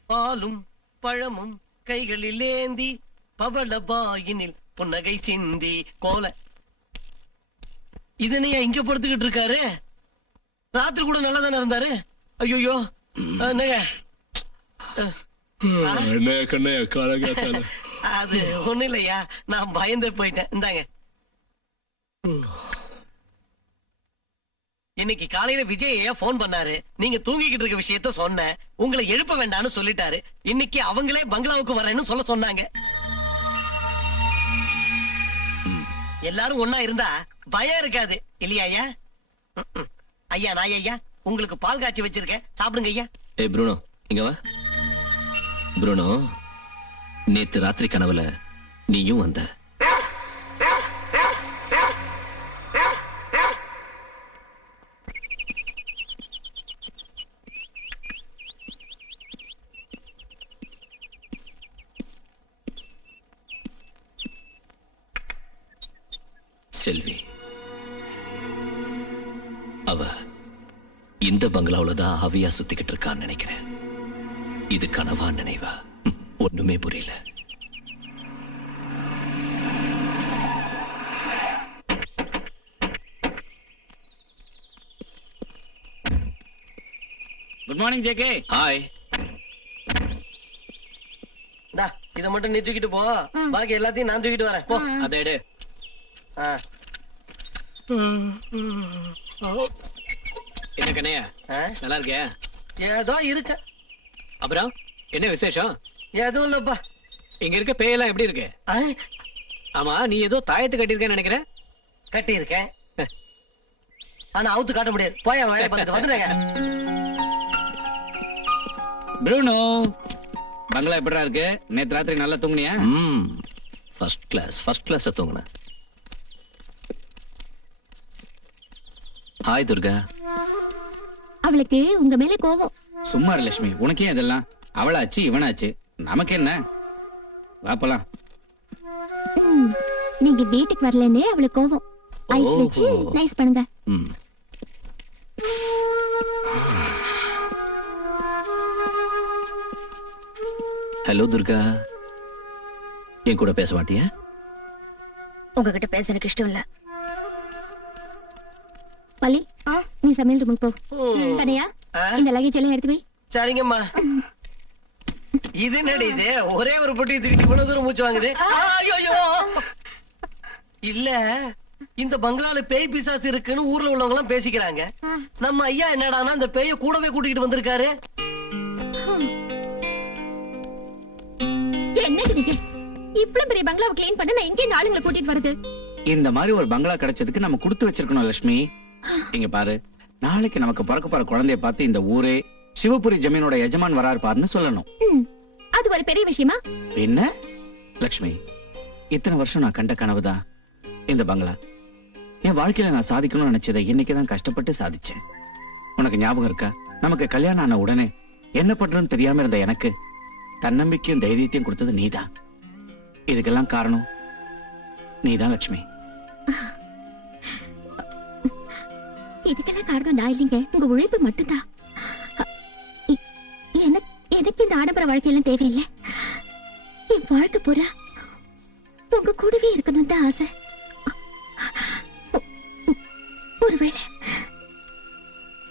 பாலும் பழமும் கைகளில் ஏந்தி பவளபாயினில் புன்னகை சிந்தி கோல இதனையா இங்க படுத்துக்கிட்டு இருக்காரு ராத்திரி கூட நல்லா தானே இருந்தாரு ஐயோ அது ஒண்ணு இல்லையா நான் பயந்து போயிட்டேன் இந்தாங்க இன்னைக்கு காலையில விஜய் போன் பண்ணாரு நீங்க தூங்கிக்கிட்டு இருக்க விஷயத்த சொன்ன உங்களை எழுப்ப வேண்டாம்னு சொல்லிட்டாரு இன்னைக்கு அவங்களே பங்களாவுக்கு வரேன்னு சொல்ல சொன்னாங்க எல்லாரும் ஒன்னா இருந்தா பயம் இருக்காது இல்லையா ஐயா ஐயா நான் ஐயா உங்களுக்கு பால் காய்ச்சி வச்சிருக்கேன் சாப்பிடுங்க ஐயா ஏய் ப்ரூனோ இங்க வா ப்ரூனோ நேத்து ராத்திரி கனவுல நீயும் வந்த செல்வி அவ இந்த பங்களாவுல தான் ஆவியா சுத்திக்கிட்டு இருக்கான்னு நினைக்கிறேன் இது கனவா நினைவா ஒண்ணுமே புரியல குட் மார்னிங் ஜேகே ஹாய் இத மட்டும் நீ தூக்கிட்டு போ பாக்கி எல்லாத்தையும் நான் தூக்கிட்டு வரேன் போ அதை எடு என்ன கண்ணையா நல்லா இருக்கியா ஏதோ இருக்க அப்புறம் என்ன விசேஷம் எதுவும் இல்லப்பா இங்க இருக்க பேயெல்லாம் எப்படி இருக்கு ஆமா நீ ஏதோ தாயத்து கட்டியிருக்கேன்னு நினைக்கிறேன் கட்டி இருக்கேன் ஆனா அவுத்து காட்ட முடியாது போய் வேலையை பார்த்துட்டு வந்துடுங்க ப்ரூனோ பங்களா எப்படிடா இருக்கு நேத்து ராத்திரி நல்லா தூங்குனியா ஃபர்ஸ்ட் கிளாஸ் தூங்குனேன் ஹாய் துர்கா அவளுக்கு உங்க மேல கோபம் சும்மா இரு லட்சுமி உனக்கே இதெல்லாம் அவளாச்சு இவனாச்சு நமக்கு என்ன வாப்பலாம் நீங்க வீட்டுக்கு வரலன்னு அவளுக்கு கோபம் ஐஸ் வச்சு நைஸ் பண்ணுங்க ஹலோ துர்கா என் கூட பேச மாட்டியா உங்ககிட்ட பேச எனக்கு இஷ்டம் இல்ல பள்ளி நீ சமையல் ரூமுக்கு போ கதையா இந்த லகேஜ் எல்லாம் எடுத்து போய் சரிங்கம்மா இது என்னடி இது ஒரே ஒரு பொட்டி தூக்கிட்டு இவ்வளவு தூரம் மூச்சு வாங்குது ஐயோ இல்ல இந்த பங்களால பேய் பிசாசு இருக்குன்னு ஊர்ல உள்ளவங்க எல்லாம் பேசிக்கிறாங்க நம்ம ஐயா என்னடானா அந்த பேய கூடவே கூட்டிட்டு வந்திருக்காரு என்னது நீங்க இவ்வளவு பெரிய பங்களாவை கிளீன் பண்ண நான் எங்கே ஆளுங்களை கூட்டிட்டு வருது இந்த மாதிரி ஒரு பங்களா கிடைச்சதுக்கு நம்ம கொடுத்து வச்சிருக்கணும் லட்சுமி. இங்க பாரு, நாளைக்கு நமக்கு பிறக்க போற குழந்தைய பார்த்து இந்த ஊரே சிவபுரி ஜமீனோட எஜமான் வராரு பாருன்னு சொல்லணும். அது ஒரு பெரிய விஷயமா? என்ன லட்சுமி, இத்தனை வருஷம் நான் கண்ட கனவுதான் இந்த பங்களா. என் வாழ்க்கையில நான் சாதிக்கணும்னு நினைச்சதை இன்னைக்குதான் கஷ்டப்பட்டு சாதிச்சேன். உனக்கு ஞாபகம் இருக்கா, நமக்கு கல்யாணம் ஆன உடனே என்ன பண்றதுன்னு தெரியாம இருந்த எனக்கு தன்னம்பிக்கையும் தைரியத்தையும் கொடுத்தது நீதான். இதுக்கெல்லாம் காரணம் நீதான் லட்சுமி. இதுக்கெல்லாம் காரணம் நான் இல்லைங்க, உங்க உழைப்பு மட்டும்தான். எனக்கு இந்த ஆடம்பர வாழ்க்கையெல்லாம் தேவையில்லை. என் வாழ்க்கை பூரா உங்க கூடவே இருக்கணும் தான் ஆசை. ஒருவேளை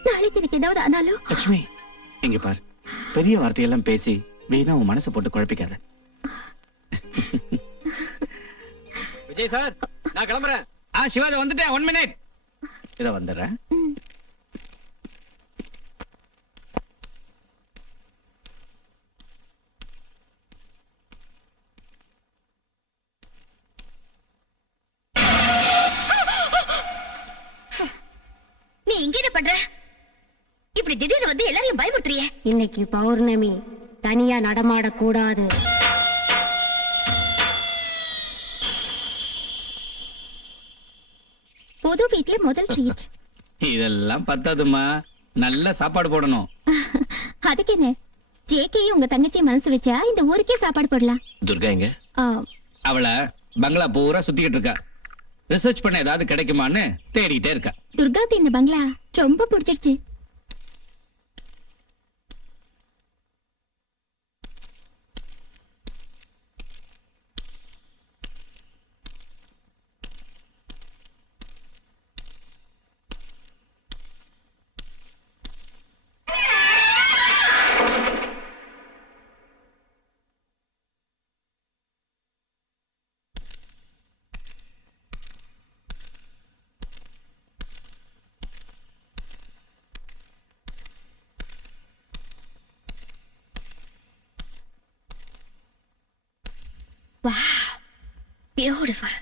நாளைக்கு எனக்கு ஏதாவது ஆனாலும். லட்சுமி இங்க பாரு, பெரிய வார்த்தையெல்லாம் பேசி வீணா உன் மனசை போட்டு குழப்பிக்காத. விஜய் சார், நான் கிளம்புறேன். சிவாஜி வந்துட்டேன், 1 minute. இத வந்துடுறேன். நீ இங்க என்ன பண்ற? இப்படி திடீர்னு வந்து எல்லாரையும் பயமுறுத்துறியே. இன்னைக்கு பௌர்ணமி, தனியா நடமாடக்கூடாது. புது வீட்ல முதல் ட்ரீட். இதெல்லாம் பத்தாதுமா, நல்ல சாப்பாடு போடணும். அதுக்கு என்ன, ஜேகேயும் உங்க தங்கச்சி மனசு வச்சா இந்த ஊருக்கே சாப்பாடு போடலாம். துர்கா எங்க? அவள பங்களா பூரா சுத்திக்கிட்டு இருக்கா. ரிசர்ச் பண்ண ஏதாவது கிடைக்குமான்னு தேடிட்டே இருக்கா. துர்காவுக்கு இந்த பங்களா ரொம்ப பிடிச்சிருச்சு. Wow, beautiful.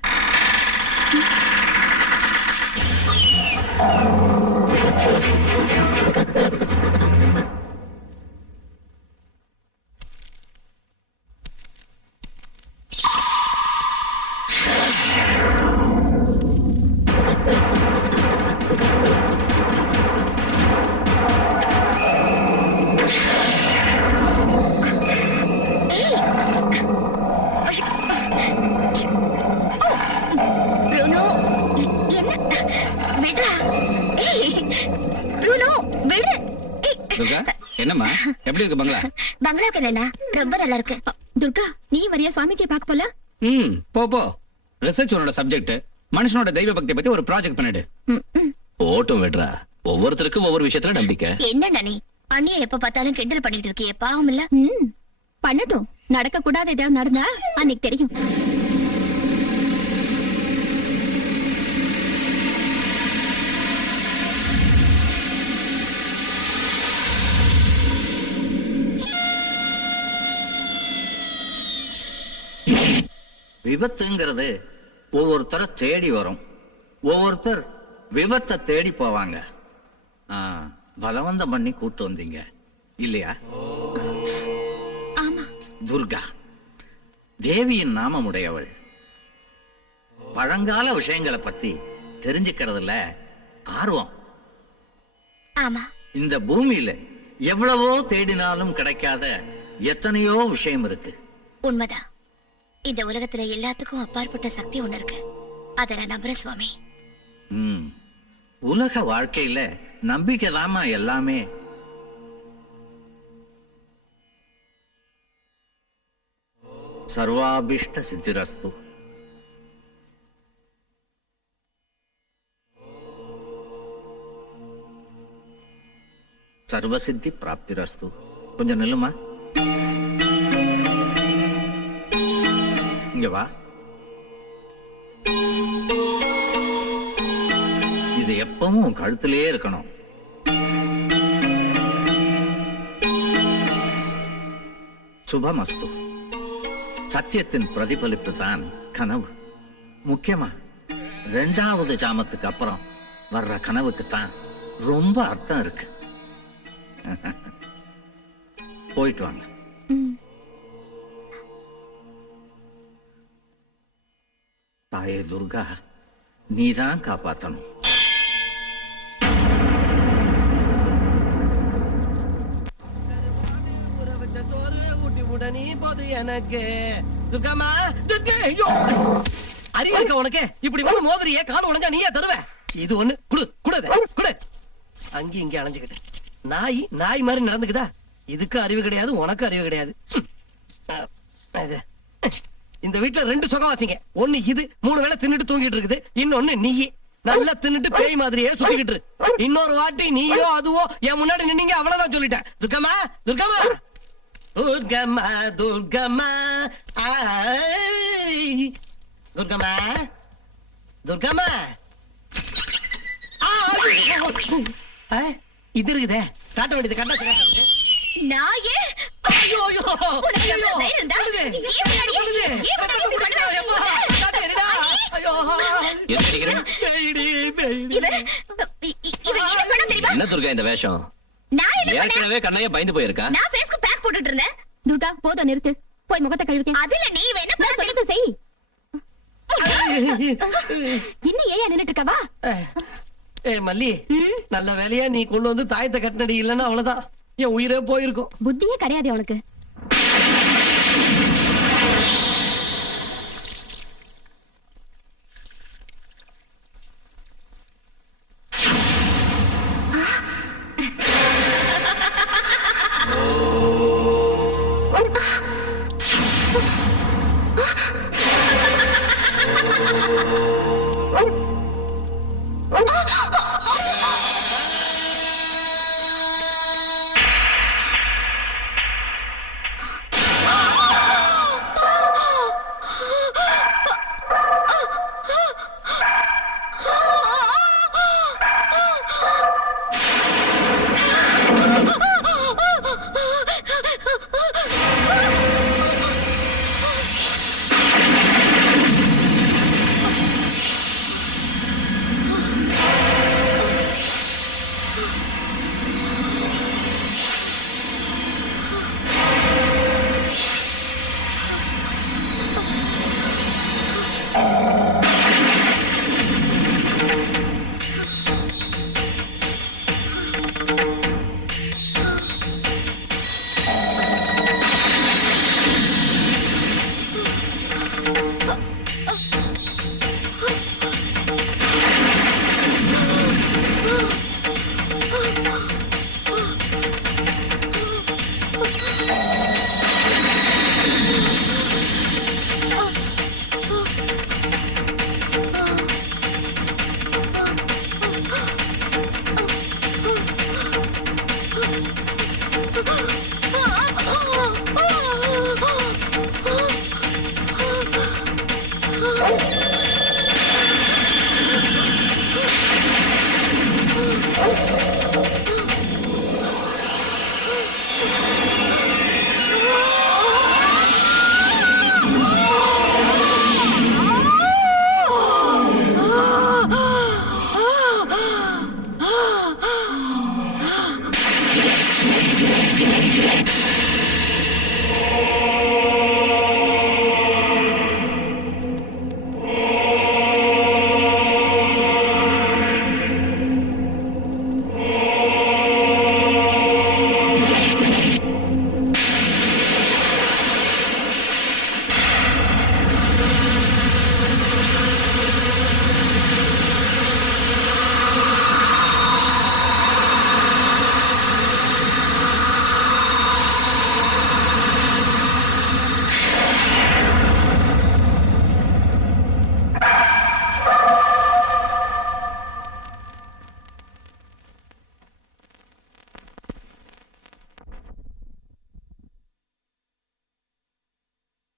துர்கா, என்னம்மா எப்படி இருக்கு பங்களா? பங்களாக்கு என்ன ரொம்ப நல்லா இருக்கு. துர்கா, நீ வரியா சுவாமிஜி பார்க்க போல? போ. ரிசர்ச் உன்னோட சப்ஜெக்ட். மனுஷனோட தெய்வ பக்தி பத்தி ஒரு ப்ராஜெக்ட் பண்ணிடு. ஓட்டும் விடுறா, ஒவ்வொருத்தருக்கும் ஒவ்வொரு விஷயத்துல நம்பிக்கை. என்னடா நீ அண்ணிய எப்ப பார்த்தாலும் கிண்டல் பண்ணிட்டு இருக்கியே, பாவம் இல்ல? பண்ணட்டும், நடக்க கூடாது ஏதாவது நடந்தா அன்னைக்கு தெரியும். விபத்துங்கிறது ஒவ்வொருத்தரை தேடி வரும், ஒவ்வொருத்தர் விபத்தை தேடி போவாங்க. பலவந்தம் பண்ணி கூட்டு வந்தீங்க இல்லையா? துர்கா தேவியின் நாமம் உடையவள். பழங்கால விஷயங்களை பத்தி தெரிஞ்சுக்கிறதுல ஆர்வம். ஆமா, இந்த பூமியில எவ்வளவோ தேடினாலும் கிடைக்காத எத்தனையோ விஷயம் இருக்கு. உண்மைதான். இந்த உலகத்துல எல்லாத்துக்கும் அப்பாற்பட்ட சக்தி ஒண்ணு இருக்கு. அத நான் நம்புறேன் சுவாமி. உலக வாழ்க்கையில நம்பிக்கை தாமா எல்லாமே. சர்வாபிஷ்ட சித்திரஸ்து. சர்வசித்தி பிராப்திரஸ்து. கொஞ்சம் நில்லுமா. இங்க வா. இது எப்பவும் உன் கழுத்திலே இருக்கணும். சுபமஸ்து. சத்தியத்தின் பிரதிபலிப்பு தான் கனவு. முக்கியமா 2வது ஜாமத்துக்கு அப்புறம் வர்ற கனவுக்கு தான் ரொம்ப அர்த்தம் இருக்கு. போயிட்டு வாங்க. தாயே துர்கா, நீதான் காப்பாத்தணும். எனக்கு துர்காமா, துர்கா, ஐயோ! அறிவு இருக்க உனக்கு? இப்படி வந்து மோதிரியே, காது உடைஞ்சா நீயே தருவ. இது ஒண்ணு குடு, குடு. அங்கே இங்கே அலைஞ்சுக்கிட்டு நாய் மாதிரி நடந்துக்குதா? இதுக்கு அறிவு கிடையாது, உனக்கு அறிவு கிடையாது. இந்த வீட்டுல 2 சுகவாசிங்க. ஒண்ணு இது 3 வேளை தின்னுட்டு தூங்கிட்டு இருக்குது. இன்னொன்னு நீ நல்லா தின்னுட்டு பேய் மாதிரியே சுத்திக்கிட்டு. இன்னொரு வாட்டி நீயோ அதுவோ என் முன்னாடி நின்னீங்க, அவ்வளவுதான் சொல்லிட்டேன். துர்கம்மா, துர்கம்மா, துர்கம்மா, துர்கம்மா, துர்கம்மா, துர்கம்மா. இது இருக்குதே, காட்ட வேண்டியது கண்ணா. நாயே, ஐயோ, ஐயோ, உனக்கு ஐயோ, எவ்வளவு தைரியம் இருந்தா? விடுதே, ஏன் முன்னாடி? விடுதே. ஏன் முன்னாடி இப்படி பண்ற? ஐயோ, காட்டுறீடா. ஐயோ, என்ன நினைக்கிறேன்? பேய்டி, பேய்டி. இவர் என்ன பண்ண தெரியுமா? என்ன துர்கா இந்த வேஷம்? நான் என்ன பண்ணேன்? ஏற்கனவே கண்ணையா பயந்து போயிருக்கா? நான் ஃபேஸ்க்கு பேக் போட்டுட்டு இருந்தேன். துர்கா போதும், நிறுத்து. போய் முகத்தை கழுவிக்க. அதுல நீ என்ன பண்ண சொல்லுங்க, செய். இன்னும் ஏன் நின்னுட்டு இருக்கவா? மல்லி, நல்ல வேலையா நீ கொண்டு வந்து தாயத்தை கட்டினடி, இல்லன்னா அவ்வளவுதான், என் உயிரே போயிருக்கும். புத்தியே கிடையாது உனக்கு.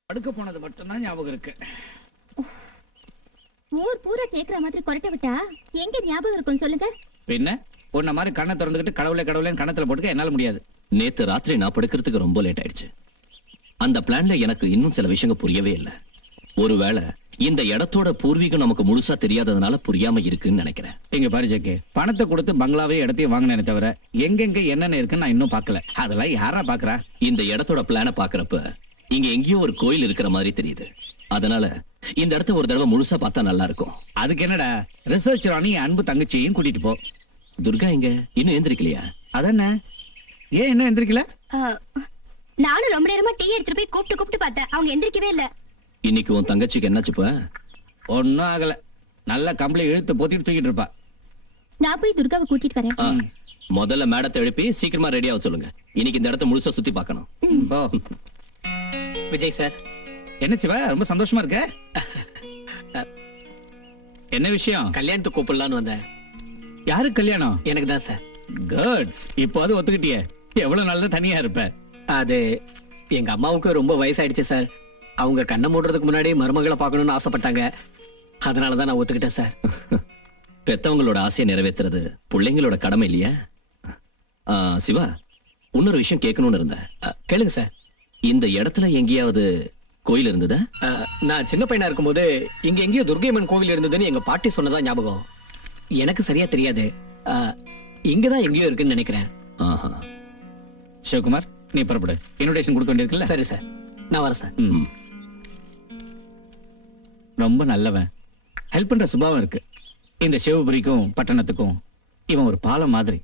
படுக்க போனது மட்டும்தான் ஞாபகம் இருக்கு. ஊர் பூரா கேக்குற மாதிரி கொரட்டை விட்டா எங்க ஞாபகம் இருக்கும் சொல்லுங்க. பின்ன உன்ன மாதிரி கண்ணை திறந்துக்கிட்டு கடவுளே கடவுளேன்னு கண்ணத்துல போட்டுக்க என்னால முடியாது. நேத்து ராத்திரி நான் படுக்கிறதுக்கு ரொம்ப லேட் ஆயிடுச்சு. அந்த பிளான்ல எனக்கு இன்னும் சில விஷயங்கள் புரியவே இல்லை. ஒருவேளை இந்த இடத்தோட பூர்வீகம் நமக்கு முழுசா தெரியாததுனால புரியாம இருக்குன்னு நினைக்கிறேன். இங்க பாரு ஜக்கே, பணத்தை கொடுத்து பங்களாவே இடத்தையும் வாங்கினே தவிர எங்கெங்க என்னென்ன இருக்குன்னு நான் இன்னும் பார்க்கல. அதெல்லாம் யாரா பாக்குறா? இந்த இடத்தோட பிளான பாக்குறப்ப இங்க எங்கேயோ ஒரு கோயில் இருக்கிற மாதிரி தெரியுது. அதனால இந்த இடத்த ஒரு தடவை முழுசா பார்த்தா நல்லா இருக்கும். அதுக்கு என்னடா, ரிசர்ச் ராணி அன்பு தங்கச்சியையும் கூட்டிட்டு போ. துர்கா இங்க இன்னும் எந்திரிக்கலையா? அதென்ன, ஏன் என்ன எந்திரிக்கல? நானும் ரொம்ப நேரமா டீ எடுத்துட்டு போய் கூப்பிட்டு பார்த்தேன், அவங்க எந்திரிக்கவே இல்ல. இன்னைக்கு உன் தங்கச்சிக்கு என்னாச்சுப்பா? ஒன்னும் ஆகல, நல்ல கம்பளி இழுத்து போத்திட்டு தூக்கிட்டு இருப்பா. நான் போய் துர்காவை கூட்டிட்டு வரேன். முதல்ல மேடத்தை எழுப்பி சீக்கிரமா ரெடி ஆக சொல்லுங்க. இன்னைக்கு இந்த இடத்த முழுசா சுத்தி பார்க்கணும். போ. விஜய் சார், என்ன சிவா, ரொம்ப சந்தோஷமா இருக்க? என்ன விஷயம்? கல்யாணத்துக்கு கூப்பிடலான்னு வந்தேன். யாருக்கு கல்யாணம்? எனக்கு தான் சார். குட், இப்போ அது ஒத்துக்கிட்டியே. எவ்வளவு நாள் தான் தனியா இருப்ப? அது எங்க அம்மாவுக்கு ரொம்ப வயசாயிடுச்சு சார். அவங்க கண்ணை மூடுறதுக்கு முன்னாடி மருமகளை பார்க்கணும்னு ஆசைப்பட்டாங்க. அதனாலதான் நான் ஒத்துக்கிட்டேன் சார். பெத்தவங்களோட ஆசையை நிறைவேற்றுறது பிள்ளைங்களோட கடமை இல்லையா? சிவா, இன்னொரு விஷயம் கேட்கணும்னு இருந்தேன். கேளுங்க சார். இந்த இடத்துல எங்கேயாவது கோயில் இருந்ததா? நான் சின்ன பையனா இருக்கும்போது இங்க எங்கேயோ துர்கையம்மன் கோவில் இருந்ததுன்னு எங்க பாட்டி சொன்னதா ஞாபகம். எனக்கு சரியா தெரியாது. இங்கதான் எங்கேயோ இருக்குன்னு நினைக்கிறேன். ஆஹா. சிவகுமார், நீ புறப்படு. இன்விடேஷன் கொடுக்க வேண்டியிருக்குல்ல? சரி சார், நான் வரேன் சார். ரொம்ப நல்லவன், ஹெல்ப் பண்ற சுபாவம் இருக்கு. இந்த சிவபுரிக்கும் பட்டணத்துக்கும் இவன் ஒரு பாலம் மாதிரி.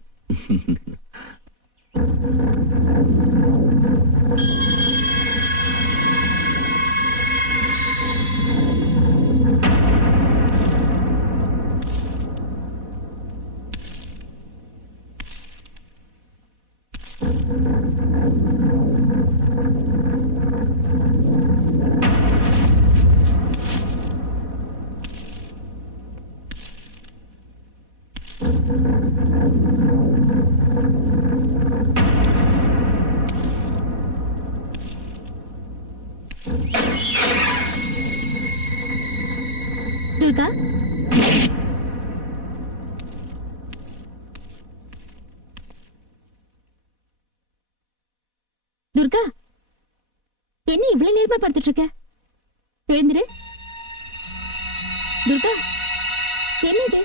துர்கா, துர்கா, என்ன இவ்வளவு நேரமா படுத்துட்டு இருக்க? எழுந்துரு. துர்கா, என்ன இது,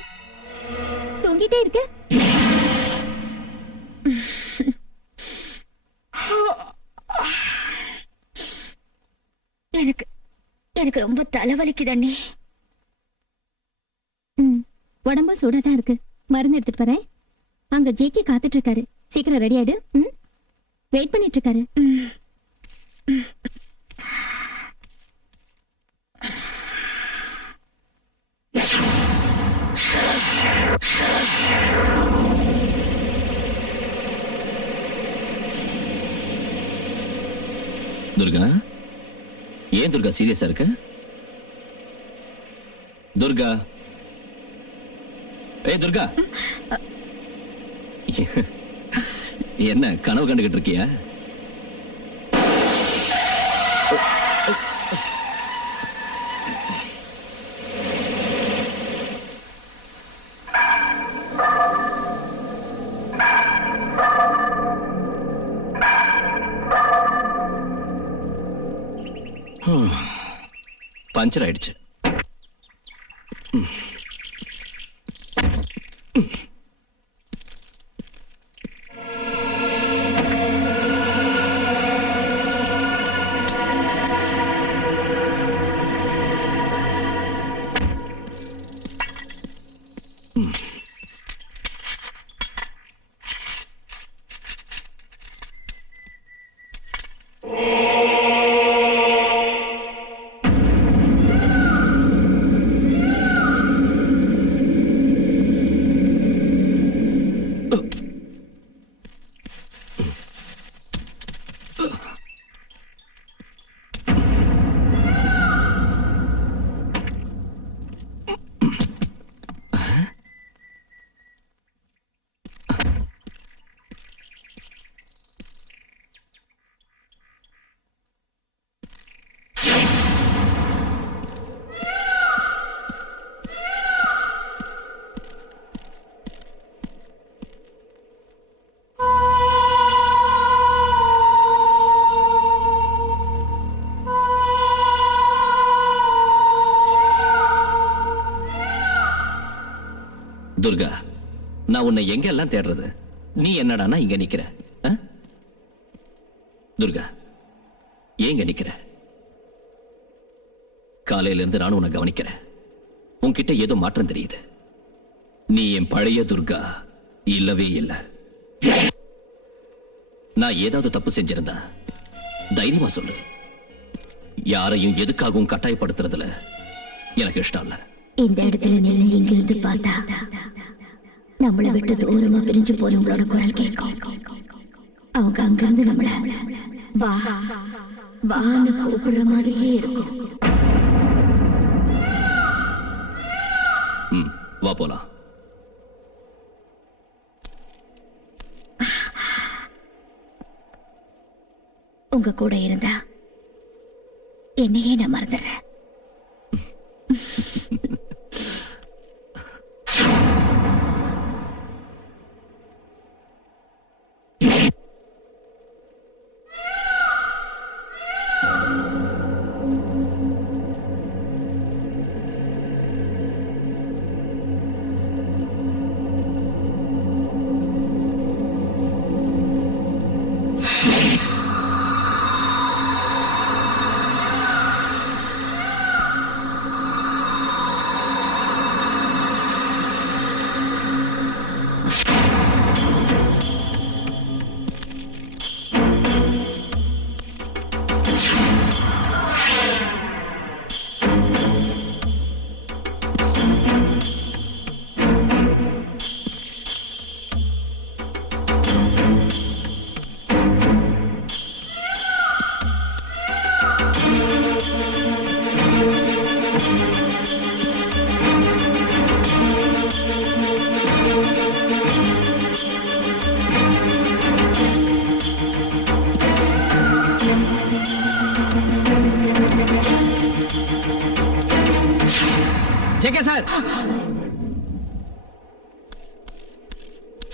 தூங்கிட்டே இருக்க? எனக்கு எனக்கு ரொம்ப தலைவலிக்குது அண்ணி. உடம்பு சூடாதான் இருக்கு, மருந்து எடுத்துட்டு வரேன். அங்க ஜேகே காத்துட்டு இருக்காரு, சீக்கிரம் ரெடி ஆயிடு. வெயிட் பண்ணிட்டு இருக்காரு. துர்கா, ஏன் துர்கா சீரியஸா இருக்க? துர்கா, ஏய் துர்கா, என்ன கனவு கண்டுகிட்டு இருக்கியா? பஞ்சர் ஆயிடுச்சு. துர்கா, நான் உன்னை எங்க எல்லாம் தேடுறது? நீ என்னடானா இங்க நிக்கிற? ஆ? துர்கா, ஏங்க நிக்கிற? காலையில இருந்து நானும் உன்னை கவனிக்கிறேன். உன்கிட்ட ஏதோ மாற்றம் தெரியுது. நீ என் பழைய துர்கா இல்லவே இல்லை. நான் ஏதாவது தப்பு செஞ்சிருந்தா தைரியமா சொல்லு. யாரையும் எதுக்காகவும் கட்டாயப்படுத்துறதுல எனக்கு இஷ்டம் இல்ல. இந்த இடத்துல நின்று இங்கிருந்து பார்த்தா நம்மளை விட்டு தூரமா பிரிஞ்சு போறவங்களோட குரல் கேட்கும். அவங்க அங்கிருந்து நம்மள வா வான்னு கூப்பிடுற மாதிரியே இருக்கும். வா போலாம். உங்க கூட இருந்தா என்னையே நான் மறந்துடுறேன்.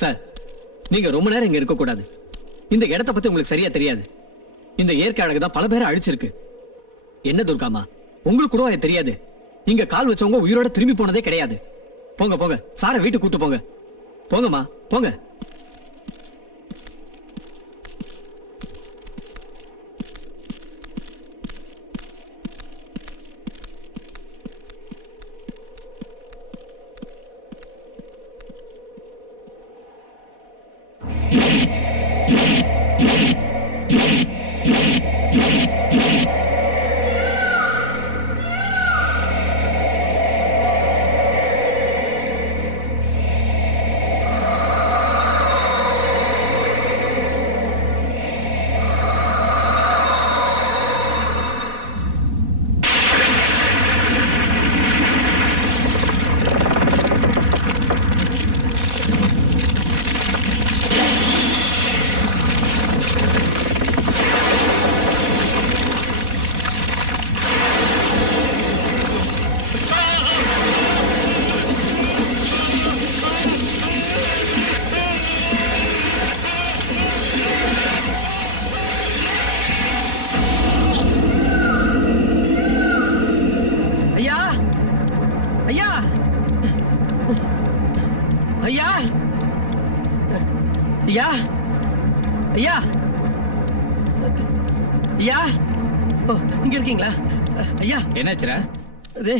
சார், நீங்க ரொம்ப நேரம் இங்க இருக்க கூடாது. இந்த இடத்தை பத்தி உங்களுக்கு சரியா தெரியாது. இந்த இயற்கை அழகு தான் பல பேரை அழிச்சிருக்கு. என்ன துர்காமா, உங்களுக்கு கூட அது தெரியாது. இங்க கால் வச்சவங்க உயிரோட திரும்பி போனதே கிடையாது. போங்க போங்க, சாரை வீட்டுக்கு கூட்டு போங்க. போங்கம்மா போங்க. ஐயா, ஐயா, ஐயா, ஐயா, ஓ, இங்க இருக்கீங்களா? ஐயா, என்னாச்சுடா? இது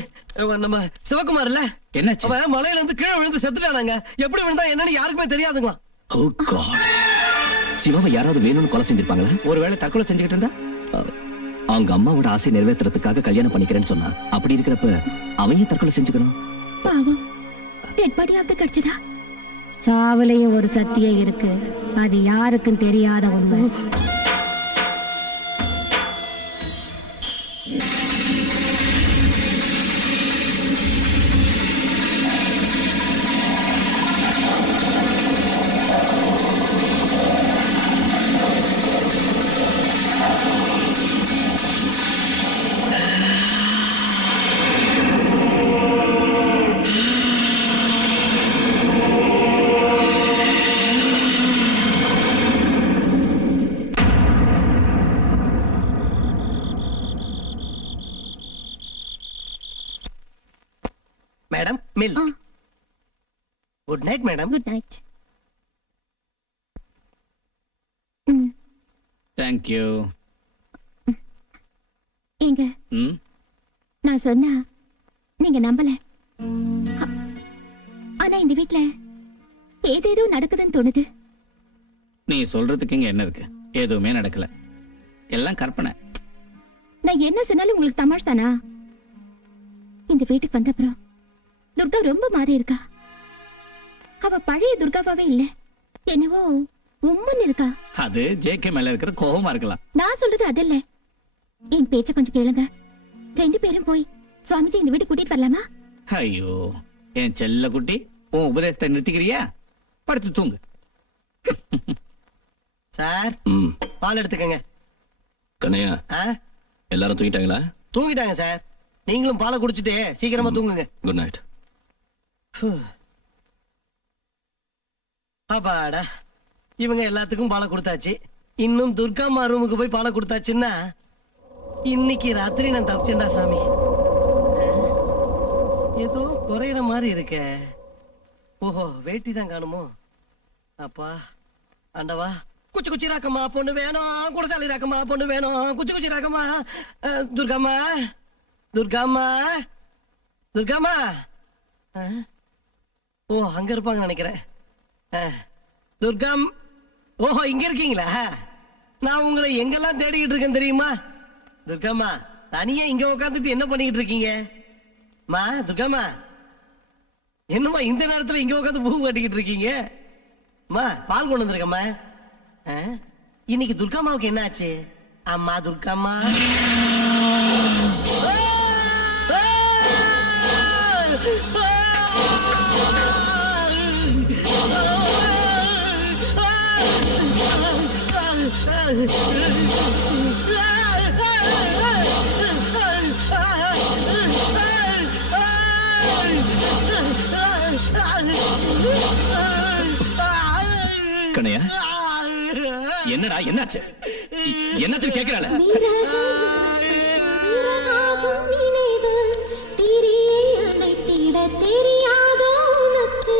நம்ம சிவகுமார் இல்ல? என்னாச்சு? அவன் மலையில இருந்து கீழே விழுந்து செத்துட்டானாங்க. எப்படி விழுந்தா என்னன்னு யாருக்குமே தெரியாதுங்களா? Oh God. சிவாவை யாராவது வேணும்னு கொலை செஞ்சிருப்பாங்களா? ஒருவேளை தற்கொலை செஞ்சுக்கிட்டு இருந்தா? அவங்க அம்மாவோட ஆசை நிறைவேற்றுறதுக்காக கல்யாணம் பண்ணிக்கிறேன்னு சொன்னா. அப்படி இருக்கிறப்ப அவன் ஏன் தற்கொலை செஞ்சுக்கணும்? பாவம், டெட் பாடியாவது கிடைச்சதா? சாவுலயும் ஒரு சத்தியம் இருக்கு, அது யாருக்கும் தெரியாத உண்மை. Madam, milk. Good night madam. Good night. Thank you. ஏங்க ம் நான் சொன்னா நீங்க நம்பல. ஆனா இந்த வீட்ல ஏதேதோ நடக்குதுன்னு தோணுது. நீ சொல்றதுக்கு இங்க என்ன இருக்கு? எதுவுமே நடக்கல, எல்லாம் கற்பனை. நான் என்ன சொன்னாலும் உங்களுக்கு தமாஷ் தானா? இந்த வீட்டுக்கு வந்தப்புறம் துர்கா ரொம்ப மாறி இருக்கா. அவ பழைய துர்காவாவே இல்ல, என்னவோ உம்முன்னு இருக்கா. அது ஜேகே மேல இருக்கிற கோபமா இருக்கலாம். நான் சொல்றது அதல்ல, என் பேச்ச கொஞ்சம் கேளுங்க. 2 பேரும் போய் சுவாமிஜி இந்த வீட்டு கூட்டிட்டு வரலாமா? ஐயோ என் செல்ல குட்டி, உன் உபதேசத்தை நிறுத்திக்கிறியா? படுத்து தூங்கு. சார் ம் பால் எடுத்துக்கங்க. கண்ணையா, ஆ? எல்லாரும் தூங்கிட்டாங்களா? தூங்கிட்டாங்க சார். நீங்களும் பாலை குடிச்சிட்டு சீக்கிரமா தூங்குங்க. Good night. அப்பாடா, இவங்க எல்லாத்துக்கும் பாலை கொடுத்தாச்சு. இன்னும் துர்காம்மா ரூமுக்கு போய் பாலை கொடுத்தாச்சுன்னா இன்னைக்கு ராத்திரி நான் தப்பிச்சேன்டா சாமி. ஏதோ குறையிற மாதிரி இருக்க. ஓஹோ, வேட்டி தான் காணுமோ? அப்பா ஆண்டவா, குச்சி குச்சி ராக்கம்மா பொண்ணு வேணும், குடசாலி ராக்கம்மா பொண்ணு வேணும், குச்சி குச்சி ராக்கம்மா. துர்காம்மா, துர்காம்மா, துர்காம்மா. ஓ, அங்க இருப்பாங்க நினைக்கிறேன். துர்காம், ஓஹோ இங்க இருக்கீங்களா? நான் உங்களை எங்கெல்லாம் தேடிக்கிட்டு இருக்கேன் தெரியுமா? துர்காம்மா, தனியா இங்க உட்காந்துட்டு என்ன பண்ணிக்கிட்டு இருக்கீங்க? மா துர்காம்மா, என்னம்மா இந்த நேரத்துல இங்க உட்காந்து பூ கட்டிக்கிட்டு இருக்கீங்க? அம்மா பால் கொண்டு வந்திருக்கம்மா. இன்னைக்கு துர்காம்மாவுக்கு என்ன ஆச்சு? அம்மா துர்காம்மா, கண்ணையா, என்னடா என்னாச்சு? என்னாச்சு கேக்குறாள? வீரனாகும் நினைவு திரியை அணைத்திட தெரியாதோ உனக்கு?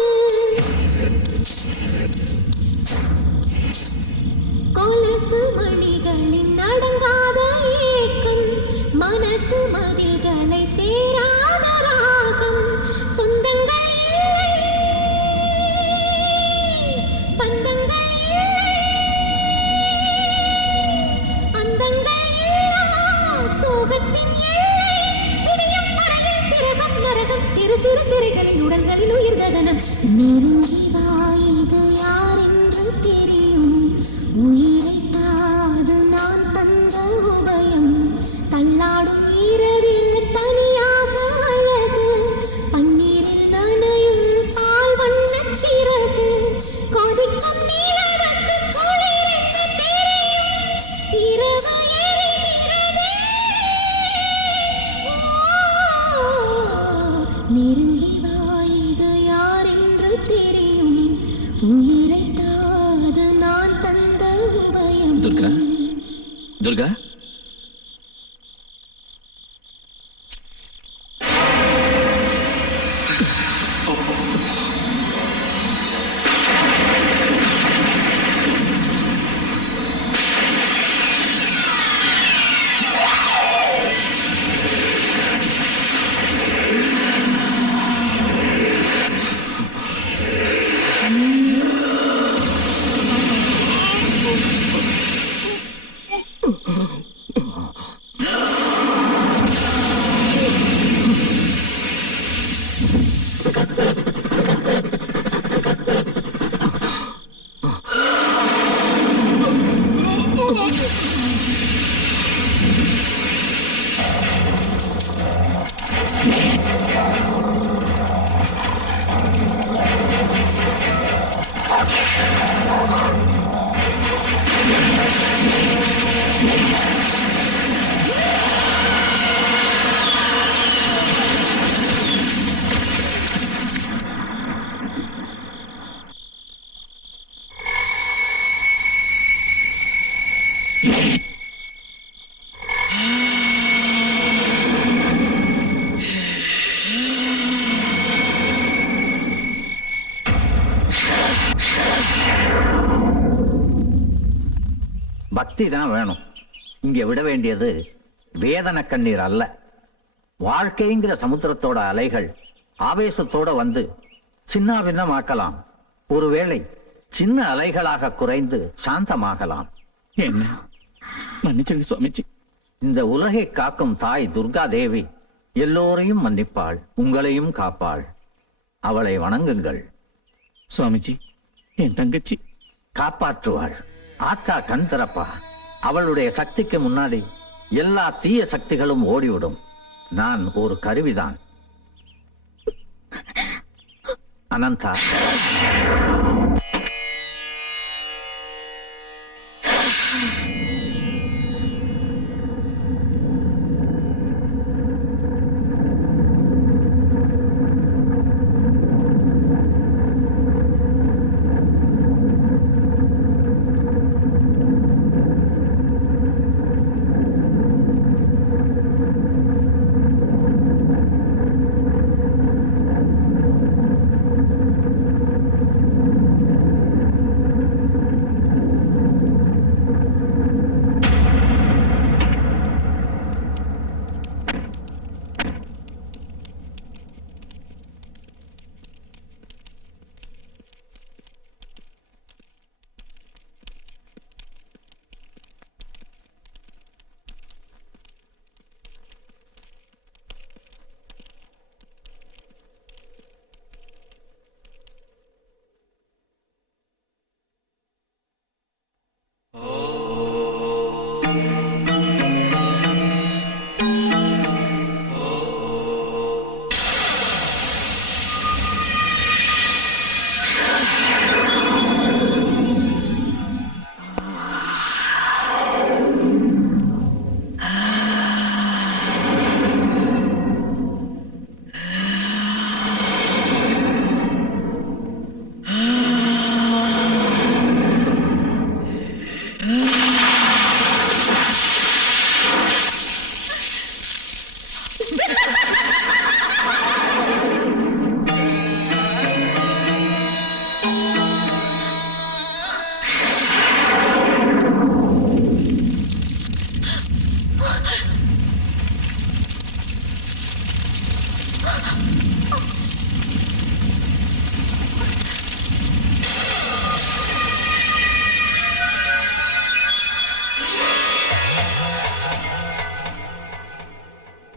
கொலுசு மணிகளின் அடங்காத ஏக்கம், மனசு மதில்களை சேராத ராகம். சொந்தங்கள் இல்லை, பந்தங்கள் இல்லை, அந்தங்கள் இல்லா சோகத்தின் எல்லை. விடியும் பரவில் பிறகும் நரகம், சிறு சிறு சிறைகளின் உடல்களில் உயிர்ககனம். நெருங்கி வா, இது யாரென்று தெரியும். உயிரைத்தாது நான் தந்த உபயம். தள்ளாடும் இரவில் தனியாக அழகு, பன்னீரில் நனையும் பால் வண்ணச் சிறகு. கொதிக்கும் நிலவுக்கு குளிரென்று தெரியும், இரவு எரிகிறதே. ஓ, நெருங்கி வா, இது யாரென்று தெரியும். உயிரைத்தாது நான் தந்த உபயம். துர்கா, துர்கா, சக்தி தான் வேணும். இங்க விட வேண்டியது வேதனை கண்ணீர் அல்ல. வாழ்க்கைங்கிற சமுத்திரத்தோட அலைகள் ஆவேசத்தோட வந்து சின்னாபின்னமாக்கலாம். ஒருவேளை சின்ன அலைகளாக குறைந்து சாந்தமாகலாம். என்ன மன்னிச்சிருங்க சுவாமிஜி. இந்த உலகை காக்கும் தாய் துர்கா தேவி எல்லோரையும் மன்னிப்பாள், உங்களையும் காப்பாள். அவளை வணங்குங்கள். சுவாமிஜி, என் தங்கச்சி காப்பாற்றுவாள். ஆத்தா கண் திறப்பா. அவளுடைய சக்திக்கு முன்னாடி எல்லா தீய சக்திகளும் ஓடிவிடும். நான் ஒரு கருவிதான். அனந்தா,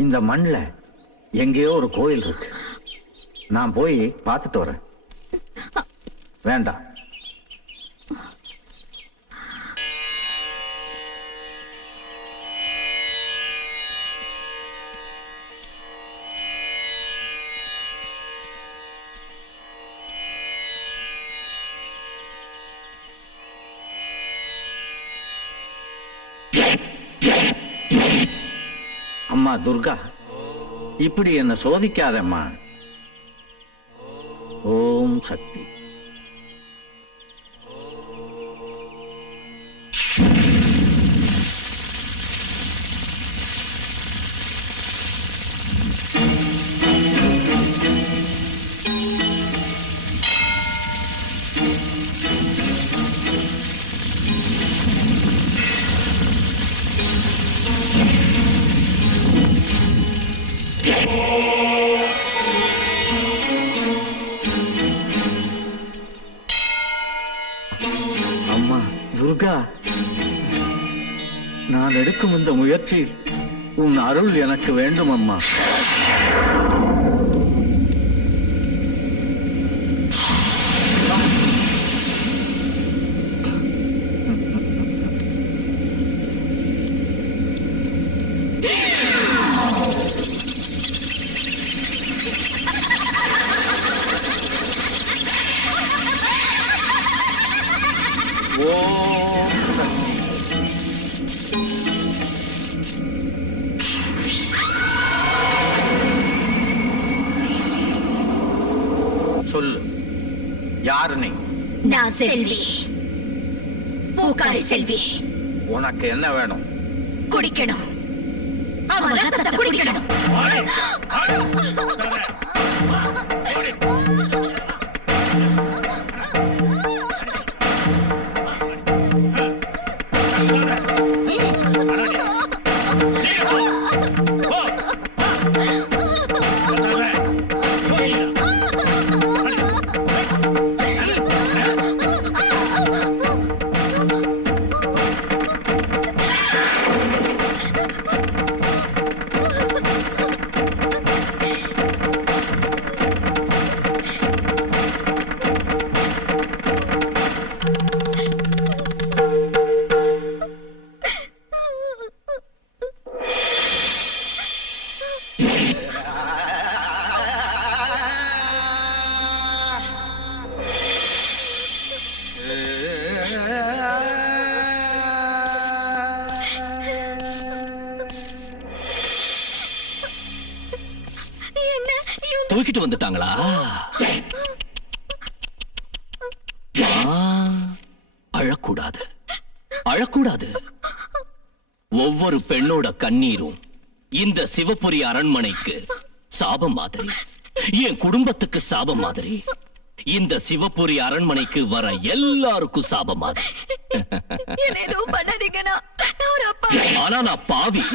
இந்த மண்ல எங்கேயோ ஒரு கோயில் இருக்கு. நான் போய் பார்த்துட்டு வரேன். வேண்டாம். அம்மா துர்கா, இப்படி என்ன சோதிக்காதம்மா. ஓம் சக்தி. அம்மா துர்கா, நான் எடுக்கும் இந்த முயற்சி உன் அருள் எனக்கு வேண்டும் அம்மா. ஓம் சக்தி. சொல்லு, யாரு நீ? நான் செல்வி, பூக்காரி செல்வி. உனக்கு என்ன வேணும்? குடிக்கணும், அவன் ரத்தத்தை குடிக்கணும். தூக்கிட்டு வந்துட்டாங்களா? அழக்கூடாது, அழக்கூடாது. ஒவ்வொரு பெண்ணோட கண்ணீரும் இந்த சிவபுரி அரண்மனைக்கு சாபம் மாதிரி, என் குடும்பத்துக்கு சாபம் மாதிரி, இந்த சிவபுரி அரண்மனைக்கு வர எல்லாருக்கும் சாபம் மாதிரி. ஆனா நான் பாவி.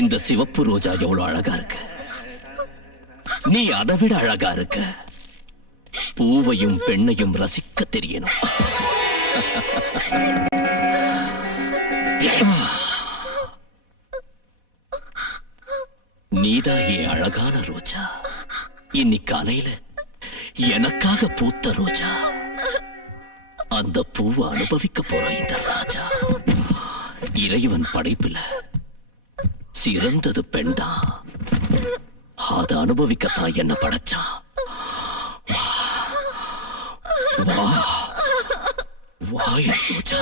இந்த சிவப்பு ரோஜா எவ்வளவு அழகா இருக்கு, நீ அதை விட அழகா இருக்க. பூவையும் பெண்ணையும் ரசிக்க தெரியணும். நீதான் என் அழகான ரோஜா. இன்னைக்கு காலையில எனக்காக பூத்த ரோஜா. அந்த பூவை அனுபவிக்க போற இந்த ராஜா. இறைவன் படைப்புல சிறந்தது பெண்தான். அதை அனுபவிக்கத்தான் என்ன படைச்சான். வா வா என் ரோஜா.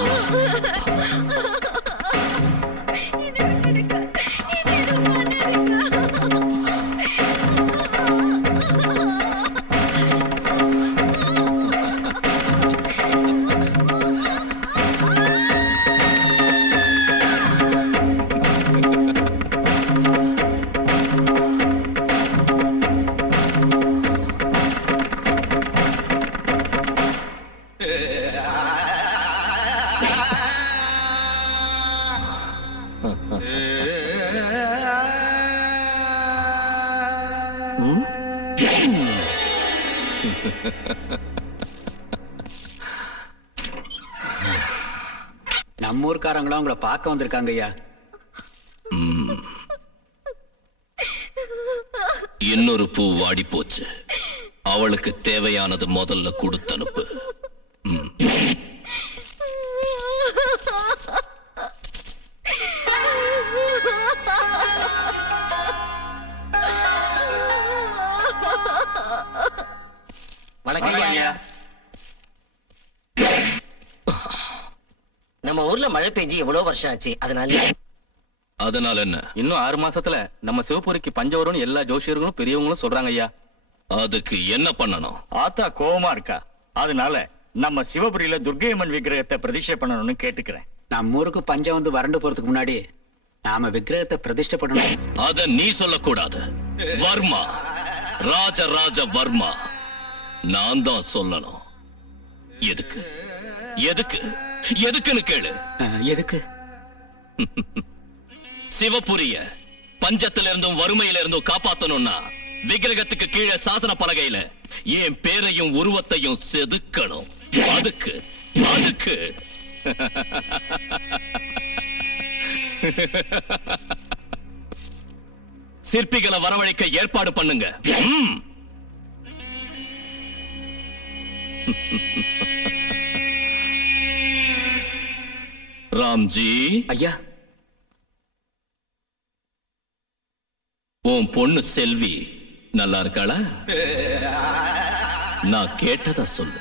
நம்ம ஊர்க்காரங்களும் உங்களை பார்க்க வந்திருக்காங்க ஐயா. இன்னொரு பூ வாடி போச்சு. அவளுக்கு தேவையானது முதல்ல கொடுத்து அனுப்பு. வணக்கம் ஐயா. நம்ம ஊர்ல மழை பெஞ்சு எவ்வளவு வருஷம் ஆச்சு. அதனால என்ன? இன்னும் 6 மாசத்துல நம்ம சிவபுரிக்கு பஞ்சம் வரும்னு எல்லா ஜோசியர்களும் பெரியவங்களும் சொல்றாங்க ஐயா. அதுக்கு என்ன பண்ணணும்? ஆத்தா கோவமா இருக்கா, அதனால நம்ம சிவபுரியில துர்க்கையம்மன் விக்கிரகத்தை பிரதிஷ்டை பண்ணணும்னு கேட்டுக்கிறேன். நம்ம ஊருக்கு பஞ்சம் வந்து வறண்டு போறதுக்கு முன்னாடி நாம விக்கிரகத்தை பிரதிஷ்டை பண்ணணும். அத நீ சொல்லக்கூடாது. வர்மா, ராஜராஜ வர்மா, நான் தான் சொல்லணும். எதுக்கு எதுக்கு எதுக்குன்னு கேளு. எதுக்கு? சிவபுரிய பஞ்சத்தில இருந்தும் வறுமையில இருந்தும் காப்பாத்தணும்னா விக்கிரகத்துக்கு கீழே சாசன பலகையில என் பேரையும் உருவத்தையும் செதுக்கணும். அதுக்கு அதுக்கு சிற்பிகளை வரவழைக்க ஏற்பாடு பண்ணுங்க. ராம்ஜி ஐயா, உன் பொண்ணு செல்வி நல்லா இருக்காளா? நான் கேட்டதா சொல்லு.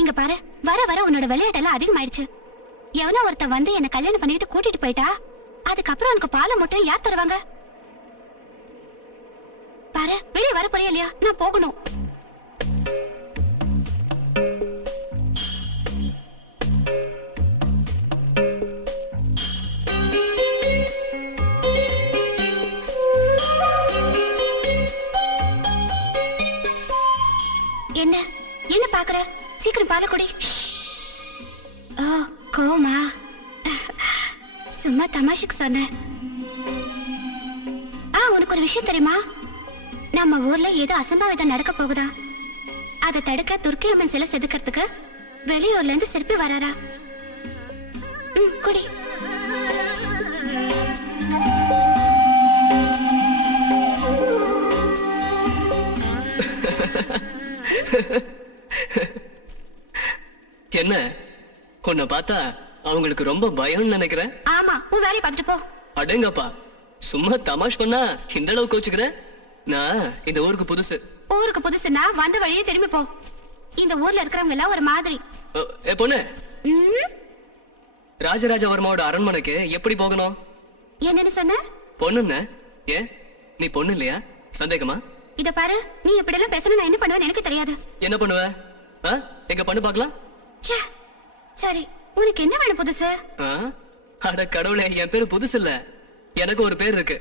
இங்க பாரு, வர வர உன்னோட விளையாட்டெல்லாம் அதிகமாயிடுச்சு. எவனோ ஒருத்த வந்து என்ன கல்யாணம் பண்ணிட்டு கூட்டிட்டு போயிட்டா, அதுக்கப்புறம் உனக்கு பாலை மட்டும் யார் தருவாங்க? பாரு, வெளியே வர போறியா இல்லையா? நான் போகணும். என்ன என்ன பாக்குற? சீக்கிரம் பால குடி. ஓ, கோமா சும்மா தமாஷுக்கு சொன்னேன். உனக்கு ஒரு விஷயம் தெரியுமா? நம்ம ஊர்ல ஏதோ அசம்பாவிதம் நடக்க போகுதா. அதை தடுக்க துர்க்கை அம்மன் சிலை செதுக்கிறதுக்கு வெளியூர்ல இருந்து சிற்பி வராரா. குடி. என்ன உன்னை பார்த்தா அவங்களுக்கு ரொம்ப பயம்னு நினைக்கிறேன். ஆமா, உன் வேலையை பார்த்துட்டு போ. அடேங்கப்பா, சும்மா தமாஷ் பண்ணா இந்த அளவுக்கு கோச்சுக்கிற? நான் இந்த ஊருக்கு புதுசு. ஊருக்கு புதுசுனா வந்த வழியே திரும்பி போ. இந்த ஊர்ல இருக்கிறவங்க எல்லாம் ஒரு மாதிரி. ஏ பொண்ணு, ராஜராஜவர்மாவோட அரண்மனைக்கு எப்படி போகணும்? என்னன்னு சொன்ன? பொண்ணுன்னு? ஏன் நீ பொண்ணு இல்லையா? சந்தேகமா? இத பாரு, நீ இப்படி எல்லாம் பேசணும் நான் என்ன பண்ணுவேன்னு எனக்கு தெரியாது. என்ன பண்ணுவ? எங்க பண்ணு பாக்கலாம். சரி, உனக்கு என்ன வேணும் புதுசு? அட கடவுளே, என் பேரு புதுசு இல்ல, எனக்கு ஒரு பேர் இருக்கு.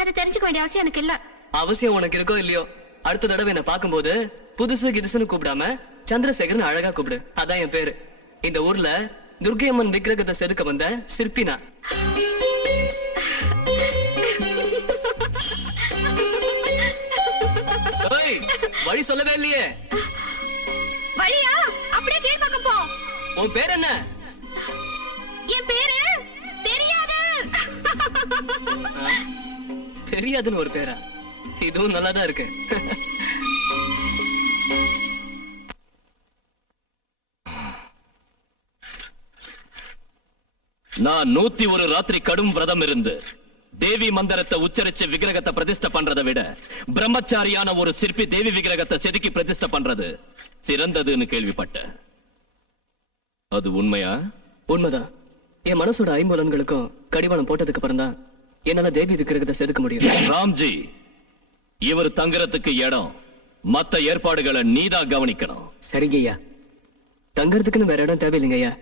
அதை தெரிஞ்சுக்க வேண்டிய அவசியம் எனக்கு இல்ல. அவசியம் உனக்கு இருக்கோ இல்லையோ, அடுத்த தடவை என்ன பாக்கும்போது புதுசு கிதுசுன்னு கூப்பிடாம சந்திரசேகரன் அழகா கூப்பிடு. அதான் என் பேரு. இந்த ஊர்ல துர்க்கை அம்மன் விக்கிரகத்தை செதுக்க வந்த சிற்பினா. வழி சொல்லவே இல்லையே. வழியா? அப்படியே கீழ் பக்கம் போ. உன் பேர் என்ன? என் பேரு தெரியாது. தெரியாதுன்னு ஒரு பேரா? இதுவும் நல்லாதான் இருக்கு. நான் 101 ராத்திரி கடும் விரதம் இருந்து தேவி மந்திரத்தை உச்சரிச்சு விக்கிரகத்தை பிரதிஷ்டை பண்றதை விட பிரம்மச்சாரியான ஒரு சிற்பி தேவி விக்கிரகத்தை செதுக்கி பிரதிஷ்டை பண்றது சிறந்ததுன்னு கேள்விப்பட்டேன். அது உண்மையா? உண்மைதான். என் மனசோட ஐம்புலன்களுக்கும் கடிவாளம் போட்டதுக்கு அப்புறம் தான் என்னால தேவி விக்கிரகத்தை செதுக்க முடியும். ராம்ஜி, இவர் தங்குறதுக்கு இடம் மத்த ஏற்பாடுகளை நீதான் கவனிக்கணும். சரிங்க ஐயா. தங்கறதுக்குன்னு வேற இடம் தேவையில்லைங்க ஐயா.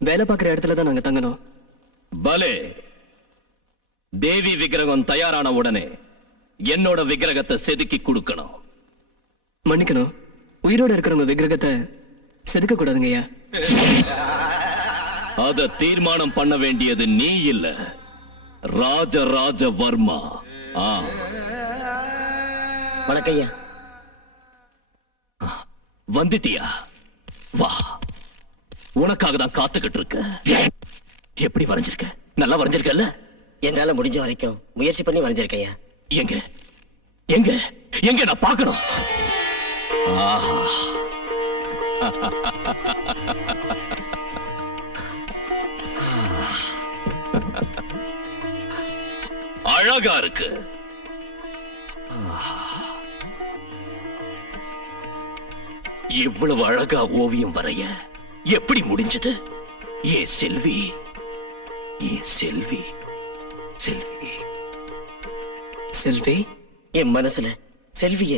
வேலை பார்க்கிற இடத்துல தான் நாங்க தங்கணும். பலே. தேவி விக்கிரகம் தயாரான உடனே என்னோட விக்கிரகத்தை செதுக்கி கொடுக்கணும். மன்னிக்கணும், உயிரோட இருக்கிறவங்க விக்கிரகத்தை செதுக்க கூடாதுங்க ஐயா. அத தீர்மானம் பண்ண வேண்டியது நீ இல்ல, ராஜராஜவர்மா. வணக்கம் ஐயா. வந்துட்டியா? வா, உனக்காக தான் காத்துக்கிட்டு இருக்க. எப்படி வரைஞ்சிருக்க? நல்லா வரைஞ்சிருக்கல்ல? என்னால முடிஞ்ச வரைக்கும் முயற்சி பண்ணி வரைஞ்சிருக்கையா. எங்க எங்க எங்க நான் பார்க்கணும். அழகா இருக்கு. இவ்வளவு அழகா ஓவியம் வரைய எப்படி முடிஞ்சது? ஏ செல்வி, ஏ செல்வி, செல்வி, செல்வி. என் மனசுல செல்விய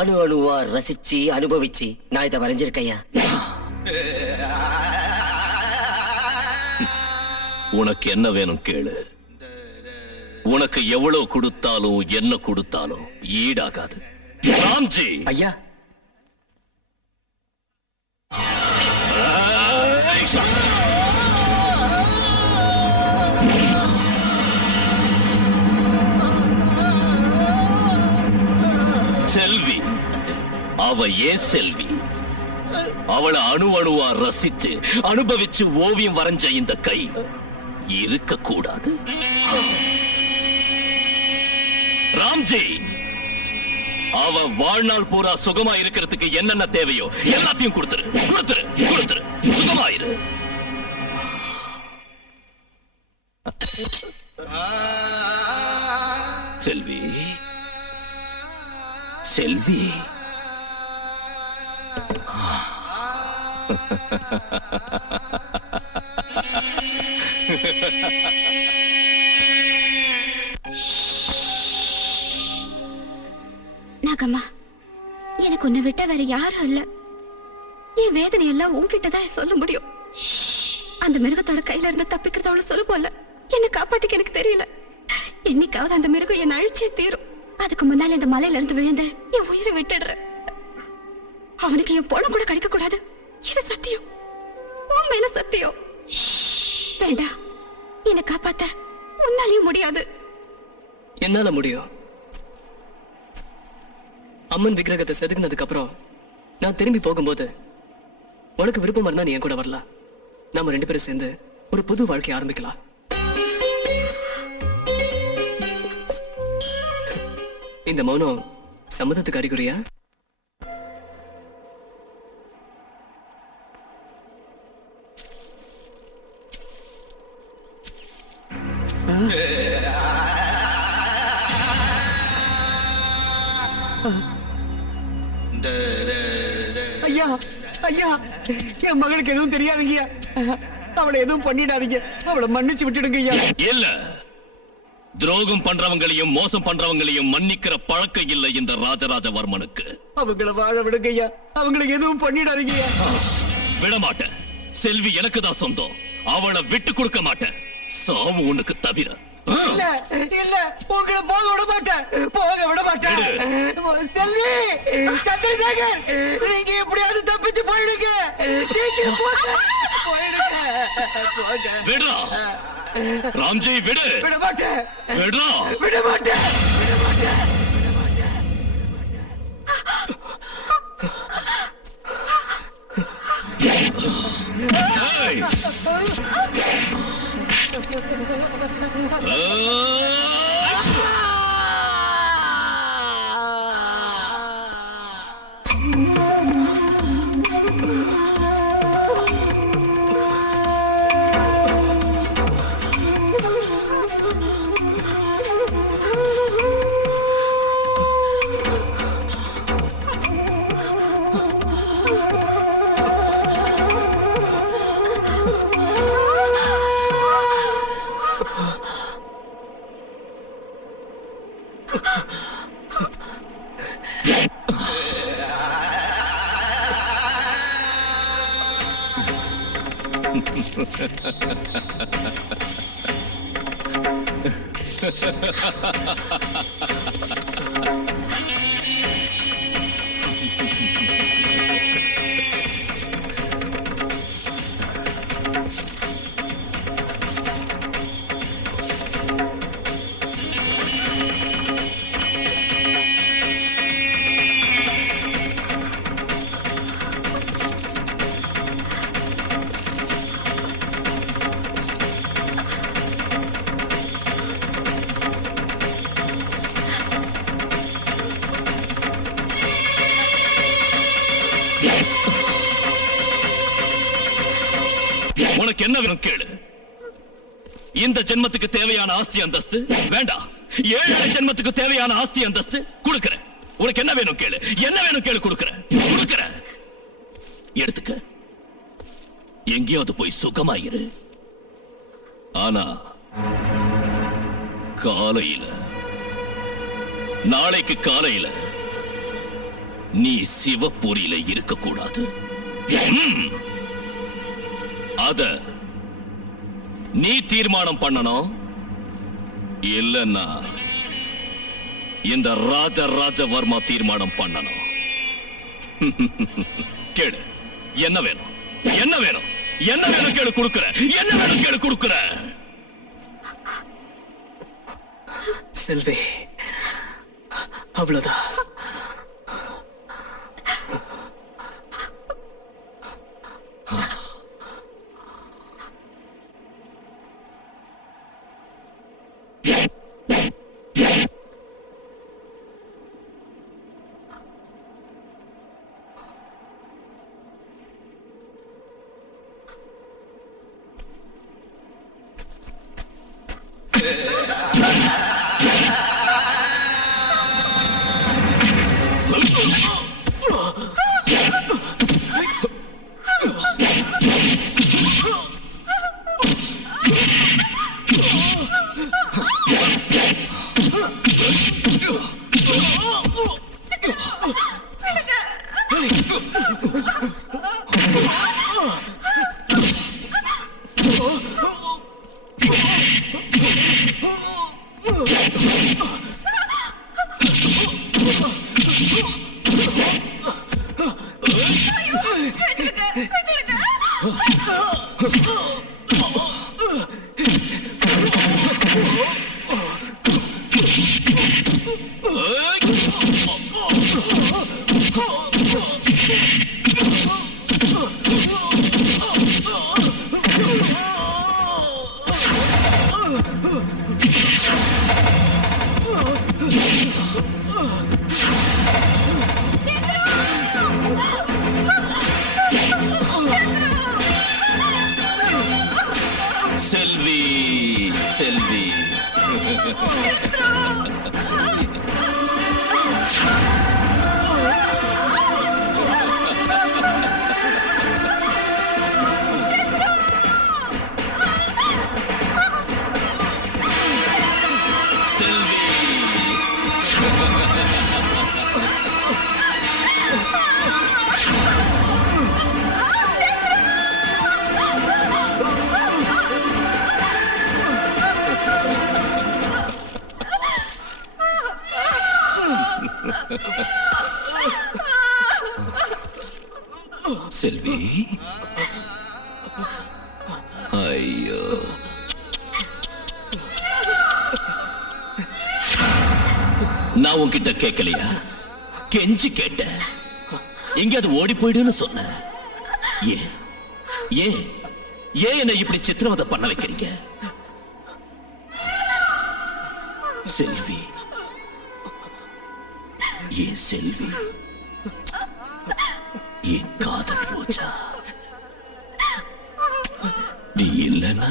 அணு அணுவா ரசிச்சு அனுபவிச்சு நான் இதை வரைஞ்சிருக்கையா. உனக்கு என்ன வேணும் கேளு. உனக்கு எவ்வளவு கொடுத்தாலும் என்ன கொடுத்தாலும் ஈடாகாது. ராம்ஜி ஐயா. செல்வி, அவ ஏன் செல்வி? அவளை அணு அணுவா ரசித்து அனுபவிச்சு ஓவியம் வரைஞ்ச இந்த கை இருக்க கூடாது. ராம்ஜி, அவ வாழ்நாள் பூரா சுகமா இருக்கிறதுக்கு என்னென்ன தேவையோ எல்லாத்தையும் கொடுத்துரு, கொடுத்துரு, கொடுத்துரு. சுகமாயிரு. செல்வி, செல்வி. நாகம்மா, எனக்கு உன்னை விட்ட வேற யாரும் இல்ல. என் வேதனை எல்லாம் உன்கிட்டதான் சொல்ல முடியும். அந்த மிருகத்தோட கையில இருந்து தப்பிக்கிறது அவ்வளவு சுலபம் இல்ல. என்ன காப்பாத்திக்க எனக்கு தெரியல. என்னைக்காவது அந்த மிருகம் என்ன அழிச்சே தீரும். அதுக்கு முன்னால இந்த மலையில இருந்து விழுந்த என் உயிரை விட்டுடுற. அவனுக்கு என் பொண்ணு கூட கிடைக்க கூடாது. இது சத்தியம், உன் மேல சத்தியம். வேண்டாம், என்னை காப்பாத்த உன்னாலேயும் முடியாது. என்னால முடியும். அம்மன் விக்கிரகத்தை செதுக்குனதுக்கு அப்புறம் நான் திரும்பி போகும்போது உனக்கு விருப்பம் இருந்தா நீ என் கூட வரலாம். நாம 2 பேரும் சேர்ந்து ஒரு புது வாழ்க்கையை ஆரம்பிக்கலாம். இந்த மௌனம் சம்மதத்துக்கு அறிகுறியா? ஐயா ஐயா, என் மகளுக்கு எதுவும் தெரியாதுங்கய்யா. அவளை எதுவும் பண்ணிடாதீங்க. அவளை மன்னிச்சு விட்டுடுங்க ஐயா. இல்ல, துரோகம் பண்றவங்களையும் மோசம் பண்றவங்களையும் மன்னிக்கிற பழக்கம் இல்லை இந்த ராஜராஜவர்மனுக்கு. அவங்கள வாழ விடுங்க ஐயா. அவங்களுக்கு எதுவும் பண்ணிடாதீங்க ஐயா. விட மாட்டேன். செல்வி எனக்கு தான் சொந்தம். அவளை விட்டு கொடுக்க மாட்டேன். சாவு உனக்கு தவிர. இல்ல இல்ல, உங்களை போக விட மாட்டேன். போக விட மாட்டேன். செல்வி, சந்திரசேகர், நீங்க எப்படியாவது தப்பிச்சு போயிடுங்க. சீக்கிரம் போங்க. போயிடுங்க. விடுறா ராம்ஜி, விடு. விட மாட்டேன். விடுறா. விட மாட்டேன். விட மாட்டேன். ஏய்! உனக்கு என்ன வேணும் கேளு. இந்த ஜென்மத்துக்கு தேவையான ஆஸ்தி அந்தஸ்து வேண்டாம். 7 ஜென்மத்துக்கு தேவையான ஆஸ்தி அந்தஸ்து கொடுக்கிறேன். உனக்கு என்ன வேணும் கேளு. என்ன வேணும் கேளு, கொடுக்கிறேன். எடுத்துக்க. எங்கேயாவது போய் சுகமாயிரு. ஆனா காலையில, நாளைக்கு காலையில நீ சிவபுரியில இருக்க கூடாது. அத நீ தீர்மானம் பண்ணணும். இல்லன்னா இந்த ராஜராஜவர்மா தீர்மானம் பண்ணணும். கேளு, என்ன வேணும்? என்ன வேணும்? என்ன வேணும் கேளு, கொடுக்கிறேன். என்ன வேணும் கேளு, கொடுக்கிறேன். செல்வி, அவ்வளவுதான். செல்வி, ஐயோ, நான் உன்கிட்ட கேட்கலையா? கெஞ்சி கேட்டேன், எங்கேயாவது ஓடி போயிடுன்னு சொன்ன. ஏன் ஏன் ஏன் என்னை இப்படி சித்திரவதை பண்ண வைக்கிறீங்க? செல்வி, ஏன் செல்வி, என் காதல் ரோஜா, நீ இல்லைன்னா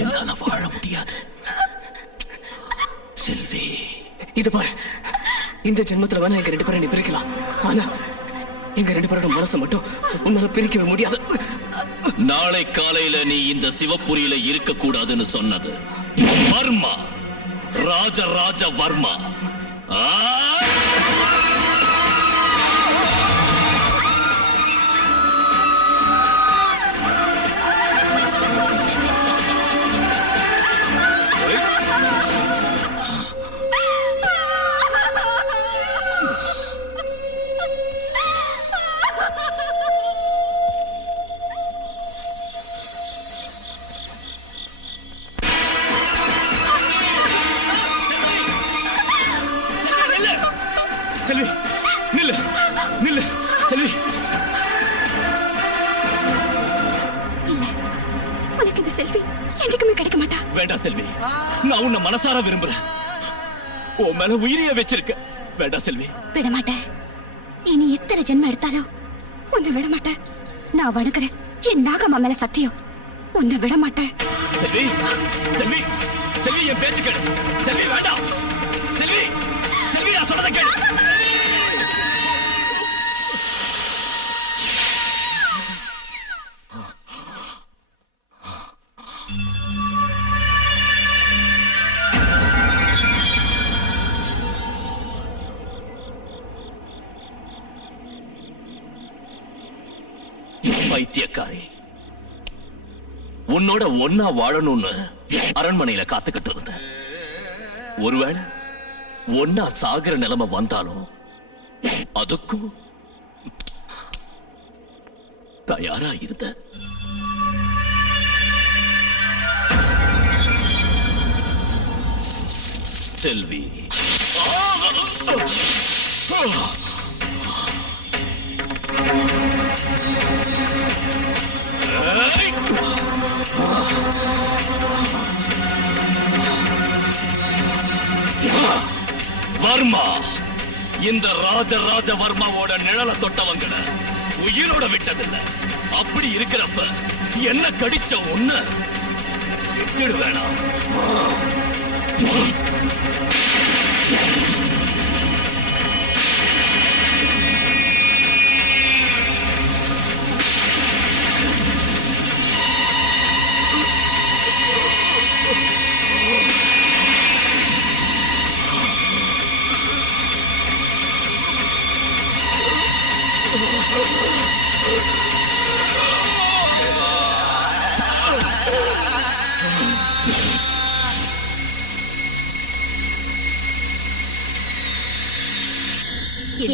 என்னால வாழ முடியாது. செல்வி, இது பாரு, இந்த ஜென்மத்துல வேணா எங்க 2 பேரும் நீ பிரிக்கலாம், ஆனா எங்க 2 பேரோட மனசை மட்டும் உன்னால பிரிக்கவே முடியாது. நாளை காலையில நீ இந்த சிவபுரியில இருக்க கூடாதுன்னு சொன்னது வர்மா, ராஜராஜ வர்மா. செல்வி, நில்லு நில்லு செல்வி. இல்ல, உனக்கு இந்த செல்வி என்னைக்குமே கிடைக்க மாட்டா. வேண்டாம் செல்வி, நான் உன்னை மனசார விரும்புறேன். உன் மேல உயிரிய வச்சிருக்க. வேண்டாம் செல்வி. விட மாட்டேன். இனி எத்தனை ஜென்மம் எடுத்தாலும் உன்னை விட மாட்டேன். நான் வணங்குறேன் என் நாகம்மா மேல சத்தியம், உன்னை விட மாட்டேன். செல்வி, செல்வி, செல்வி, என் பேச்சு கேளு. செல்வி, வேண்டாம். செல்வி, செல்வி, நான் சொல்றதை கேளு. பைத்தியக்காரி, உன்னோட ஒன்னா வாழணும்னு அரண்மனையில காத்துக்கிட்டு இருந்தேன். ஒருவேளை ஒன்னா சாகிற நிலைமை வந்தாலும் அதுக்கும் தயாரா இருந்த. செல்வி, வர்மா, இந்த ராஜராஜ வர்மாவோட நிழல தொட்டவங்க உயிரோட விட்டதில்லை. அப்படி இருக்கிறப்ப என்ன கடிச்ச ஒண்ணு விட்டுடு வேணாம்.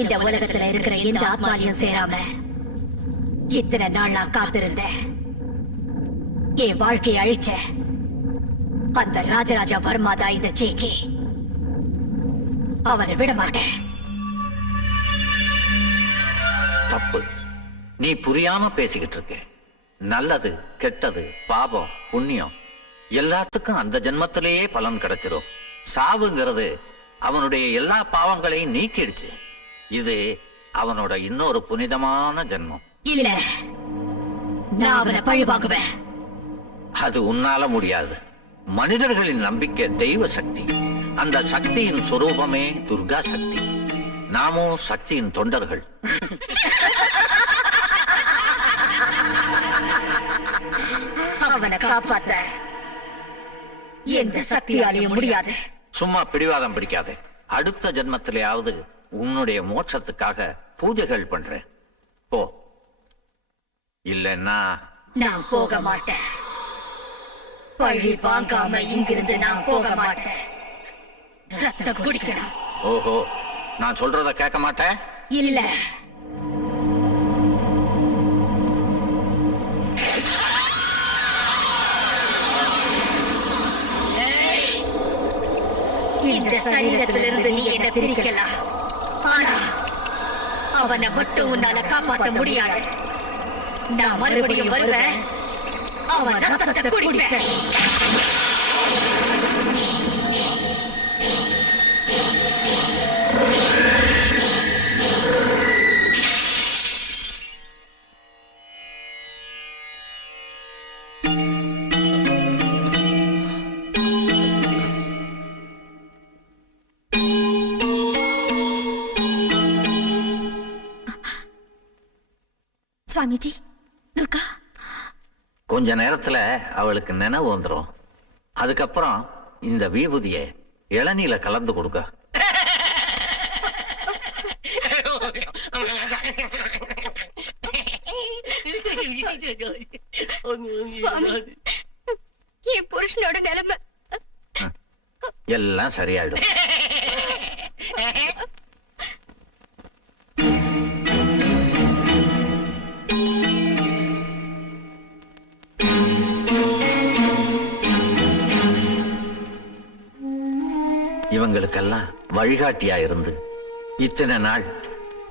இந்த உலகத்துல இருக்கிற எந்த ஆத்மாலையும் சேராம இத்தனை நாள் நான் காத்திருந்தேன். என் வாழ்க்கையை அழிச்ச அந்த ராஜராஜ வர்மா தான் இந்த ஜேகே. அவனை விட மாட்டேன். தப்பு, நீ புரியாம பேசிக்கிட்டு இருக்க. நல்லது, கெட்டது, பாபம், புண்ணியம் எல்லாத்துக்கும் அந்த ஜென்மத்திலேயே பலன் கிடைச்சிடும். சாவுங்கிறது அவனுடைய எல்லா பாவங்களையும் நீக்கிடுச்சு. இது அவனோட இன்னொரு புனிதமான ஜென்மம். இல்ல, நான் அவனை பழி வாங்குவேன். அது உன்னால முடியாது. மனிதர்களின் நம்பிக்கை தெய்வ சக்தி. அந்த சக்தியின் சுரூபமே துர்கா சக்தி. நாமோ சக்தியின் தொண்டர்கள். அவனை காப்பாத்த எந்த சக்தியாலேயும் முடியாது. சும்மா பிடிவாதம் பிடிக்காதே. அடுத்த ஜென்மத்திலேயாவது உன்னுடைய மோட்சத்துக்காக பூஜைகள் பண்றேன். போ. இல்லைன்னா நான் போக மாட்டேன். பழி வாங்காம இங்கிருந்து நான் போக மாட்டேன். ரத்தம் குடிக்கணும். ஓஹோ, நான் சொல்றத கேட்க மாட்டேன். இல்ல, இந்த சரீரத்திலிருந்து நீ என்ன பிரிக்கலாம். ஆனா அவனை மட்டும் உன்னால காப்பாற்ற முடியாது. நான் மறுபடியும் வருவேன். அவன் ரத்தத்தை குடிப்பேன். சுவாமிஜி, துர்கா. கொஞ்ச நேரத்துல அவளுக்கு நினைவு வந்துடும். அதுக்கப்புறம் இந்த விபூதியை இளநீல கலந்து கொடுக்க. சுவாமி, என் புருஷனோட நிலைமை எல்லாம் சரியாயிடும். இவங்களுக்கெல்லாம் வழிகாட்டியா இருந்து இத்தனை நாள்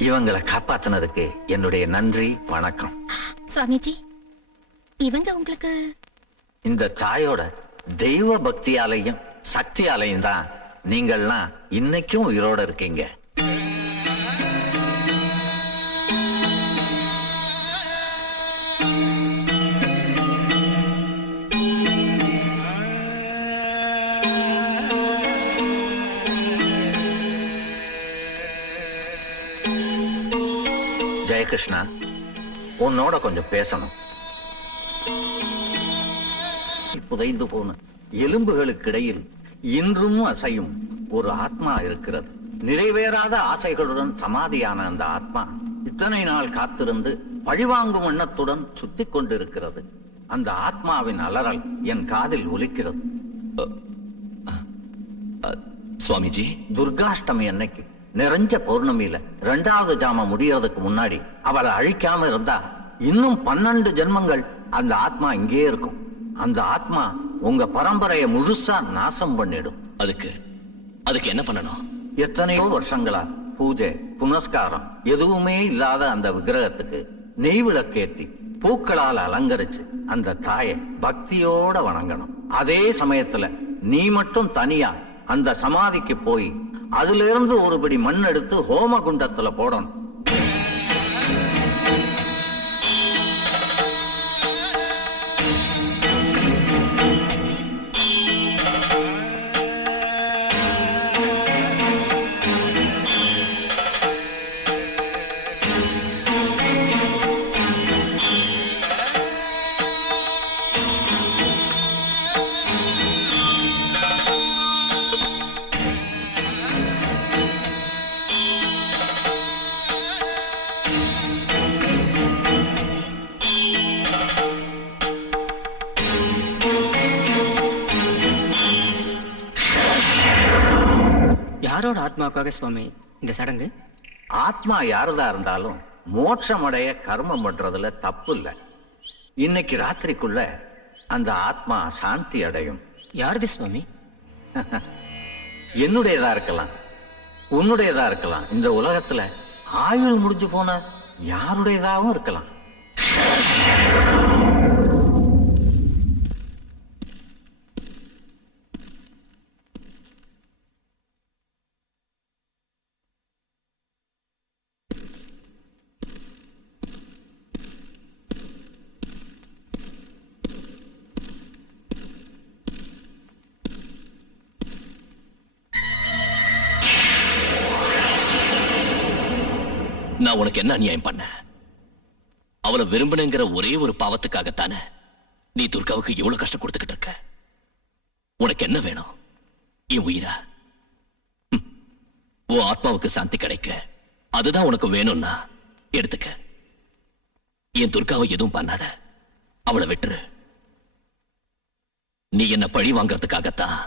இவங்களை காப்பாத்தினதுக்கு என்னுடைய நன்றி, வணக்கம். சுவாமிஜி, இவங்க உங்களுக்கு இந்த தாயோட தெய்வ பக்தியாலையும் சக்தியாலையும் தான் நீங்கள்லாம் இன்னைக்கும் உயிரோட இருக்கீங்க. ஜெயகிருஷ்ணா, உன்னோட கொஞ்சம் பேசணும். புதைந்து போன எலும்புகளுக்கிடையில் இன்றும் அசையும் ஒரு ஆத்மா இருக்கிறது. நிறைவேறாத ஆசைகளுடன் சமாதியான அந்த ஆத்மா இத்தனை நாள் காத்திருந்து பழிவாங்கும் எண்ணத்துடன் சுத்தி கொண்டிருக்கிறது. அந்த ஆத்மாவின் அலறல் என் காதில் ஒலிக்கிறது. சுவாமிஜி, துர்காஷ்டமி அன்னைக்கு நிறைஞ்ச பௌர்ணமியில 2வது ஜாமம் முடியறதுக்கு முன்னாடி அவளை அழிக்காம இருந்தா இன்னும் 12 ஜென்மங்கள் அந்த ஆத்மா இங்கே இருக்கும். அந்த ஆத்மா உங்க பரம்பரையை முழுசா நாசம் பண்ணிடும். அதுக்கு என்ன பண்ணணும்? எத்தனையோ வருஷங்களா பூஜை புனஸ்காரம் எதுவுமே இல்லாத அந்த விக்கிரகத்துக்கு நெய் விளக்கேத்தி பூக்களால் அலங்கரிச்சு அந்த தாயை பக்தியோட வணங்கணும். அதே சமயத்துல நீ மட்டும் தனியா அந்த சமாதிக்கு போய் அதுல இருந்து ஒரு பிடி மண் எடுத்து ஹோம குண்டத்துல போடணும். யாரோட ஆத்மாவுக்காக சுவாமி இந்த சடங்கு? ஆத்மா யாரதா இருந்தாலும் மோட்சமடைய கர்மம் பண்றதுல தப்பு இல்லை. இன்னைக்கு ராத்திரிக்குள்ள அந்த ஆத்மா சாந்தி அடையும். யாருது சுவாமி? என்னுடையதா இருக்கலாம், உன்னுடையதா இருக்கலாம். இந்த உலகத்துல ஆயுள் முடிஞ்சு போன யாருடையதாகவும் இருக்கலாம். நான் உனக்கு என்ன அநியாயம் பண்ண? அவளை விரும்பினங்கிற ஒரே ஒரு பாவத்துக்காகத்தானே நீ துர்காவுக்கு எவ்வளவு கஷ்டம் கொடுத்துக்கிட்டு இருக்க. உனக்கு என்ன வேணும்? என் உயிரா? உன் ஆத்மாவுக்கு சாந்தி கிடைக்க அதுதான் உனக்கு வேணும்னா எடுத்துக்க. என் துர்காவை எதுவும் பண்ணாத, அவளை விட்டுரு. நீ என்ன பழி வாங்கறதுக்காகத்தான்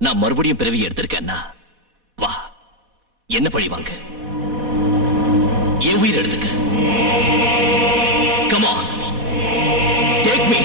நான் மறுபடியும் பிறவி எடுத்திருக்கேன்னா வா, என்ன பழி வாங்க. என் உயிர் எடுத்துக்க. Come on, take me.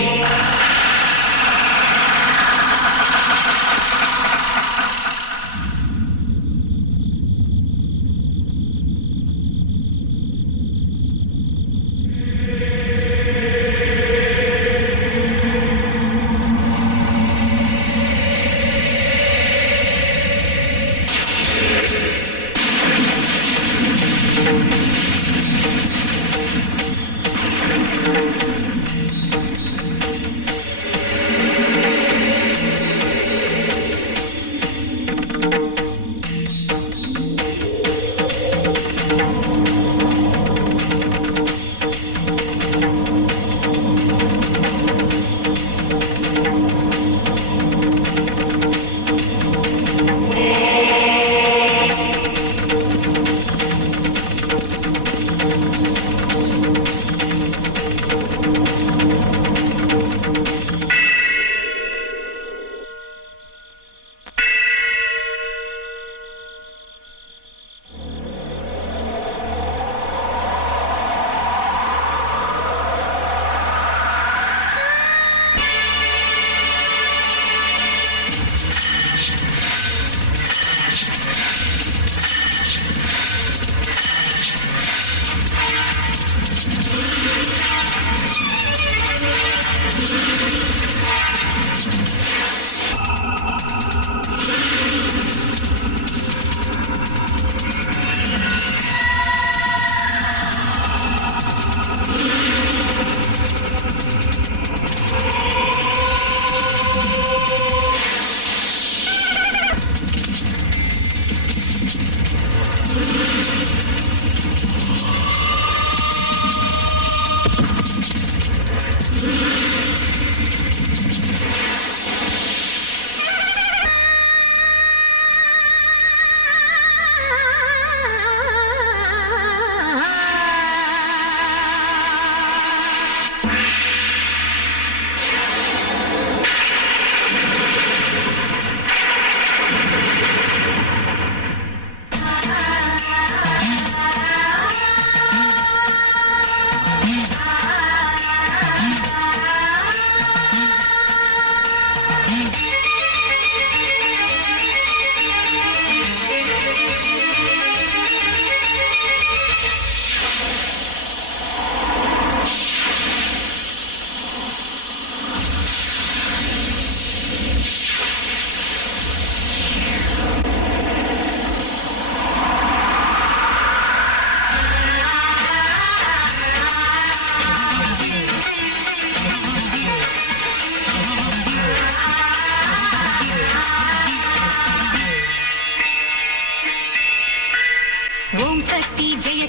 ஓம் சக்தி ஜெய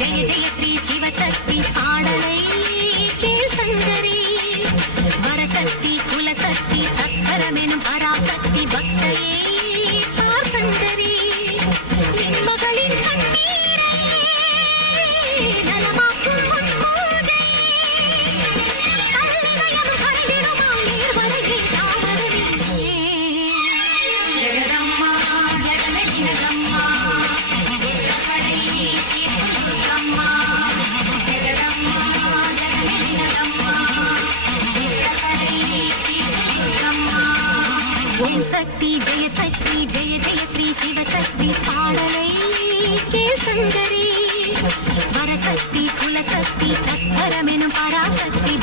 ஜெய ஸ்ரீ சிவசக்தி பாடலை கேள் சங்கரி வரசக்தி குலசக்தி தத்பரமெனும் பராசக்தி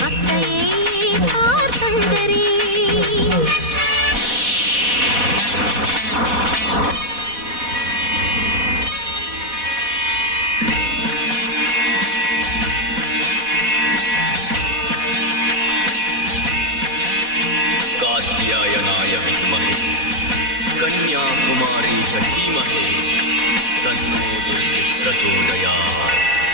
பக்தையே பார் சங்கரி कात्यायनाय विद्महे कन्याकुमारी च धीमहि तन्नो दुर्गे प्रचोदयात्।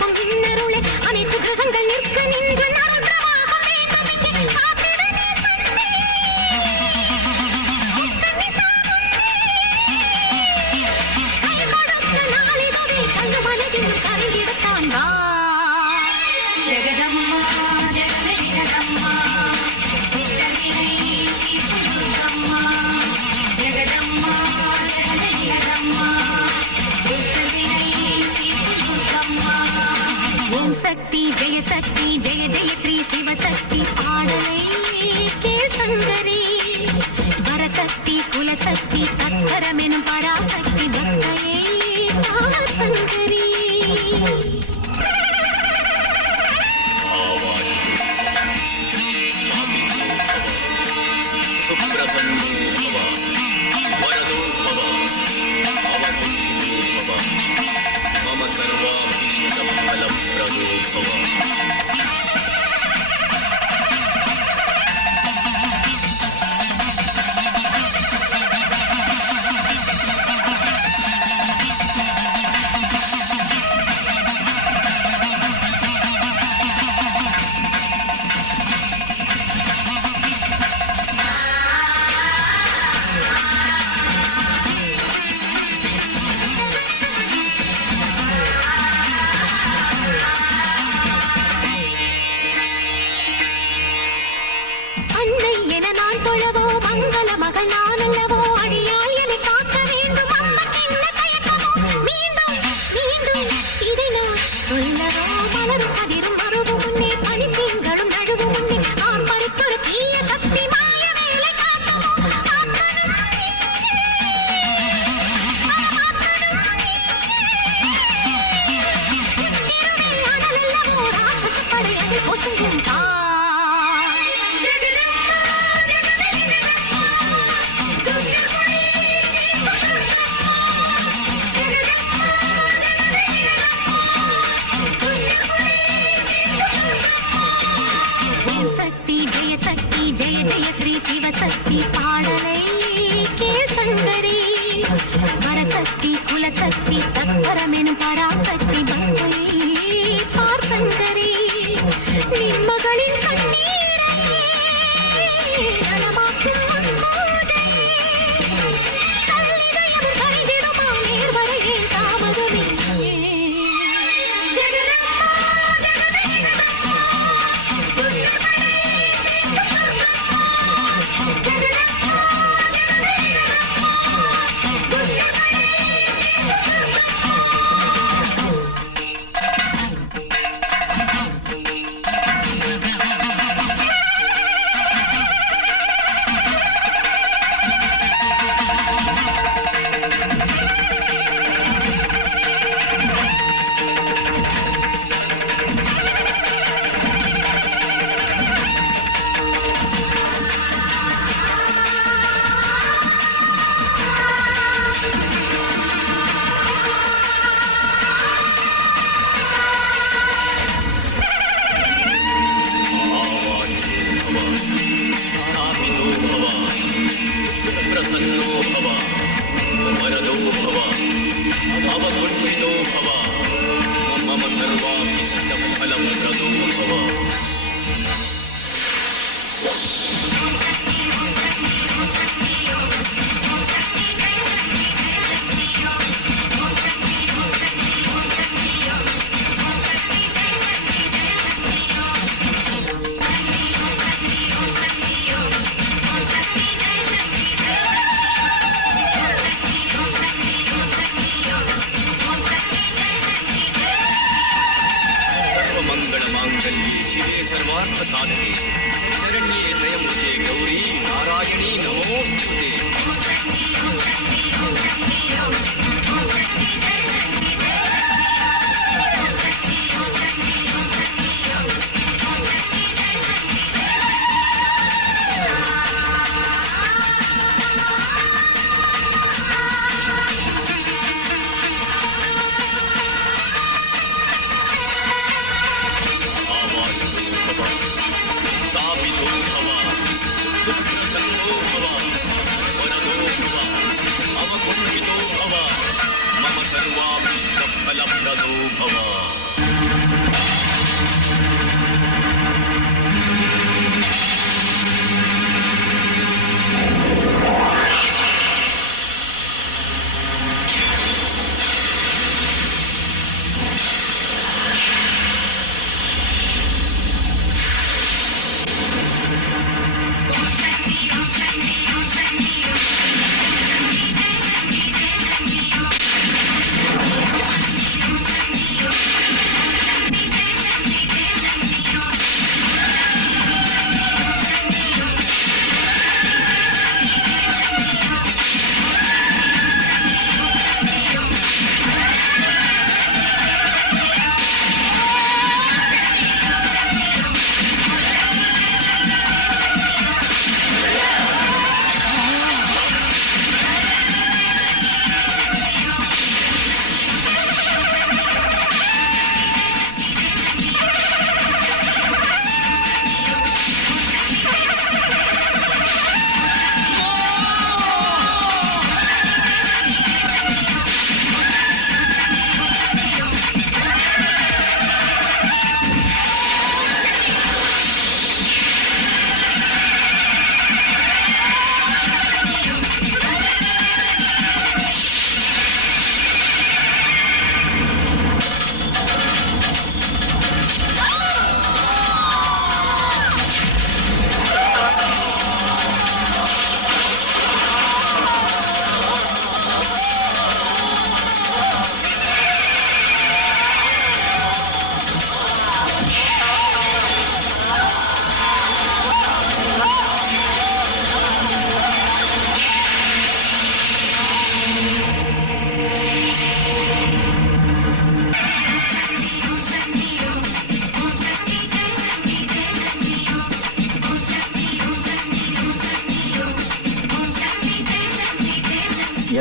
காக்கும் இன்னருளே அனைத்து கிரகங்கள் நிற்க நின்று நரபிரவாகம் வேண்டுமெங்கே காத்திட நீ தந்தை கை கொடுத்த நாளிதவே கண்டு மனதில் கரையிடத்தான் வா ஜெகதம்மா ஜெகதம்மா ஓம் சக்தி ஜெய சக்தி ஜெய ஜெய ஸ்ரீ சிவசக்தி பாடலை கேள் சங்கரி வரசக்தி குலசக்தி தத்பரமெனும் பராசக்தி பக்தையே பார் சங்கரி அன்னை என நான் தொழவோ மங்கள மகள் நான் அல்லவோ அடியால் என்னை காக்க வேண்டும் அம்மக்கு என்ன தயக்கமோ மீண்டும் மீண்டும் இதை நான் சொல்லவோ மலரும் கதிரும் மருவும் முன்னே பனித்தீங்களும் நழுவும் முன்னே நான் பறித்தொரு தீய சக்தி மாய வேலை காட்டமோ அனலல்லவோ ராட்சச படையதை பொசுங்கும் தா சக்தி ஜெய சக்தி ஜெய ஜெய ஸ்ரீ சிவசக்தி பாடலை கேள் சங்கரி வரசக்தி குலசக்தி தத்பரமெனும் பராசக்தி பக்தையே பார் சங்கரி நிம்மகளின் கண்ணீரை நலமாக்கும் உன் பூஜையே கல்லிதயம் கரைந்திடுமா நேர்வரையே தாமதமே शरण्ये त्र्यंबके गौरी नारायणी नमोस्तुते। मम सर्वाभीष्टफलप्रदो भव।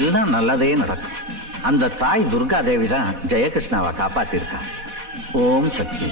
எல்லாம் நல்லதே நடக்கும். அந்த தாய் துர்கா தேவி தான் ஜெயகிருஷ்ணாவை காப்பாத்திருக்கா. ஓம் சக்தி.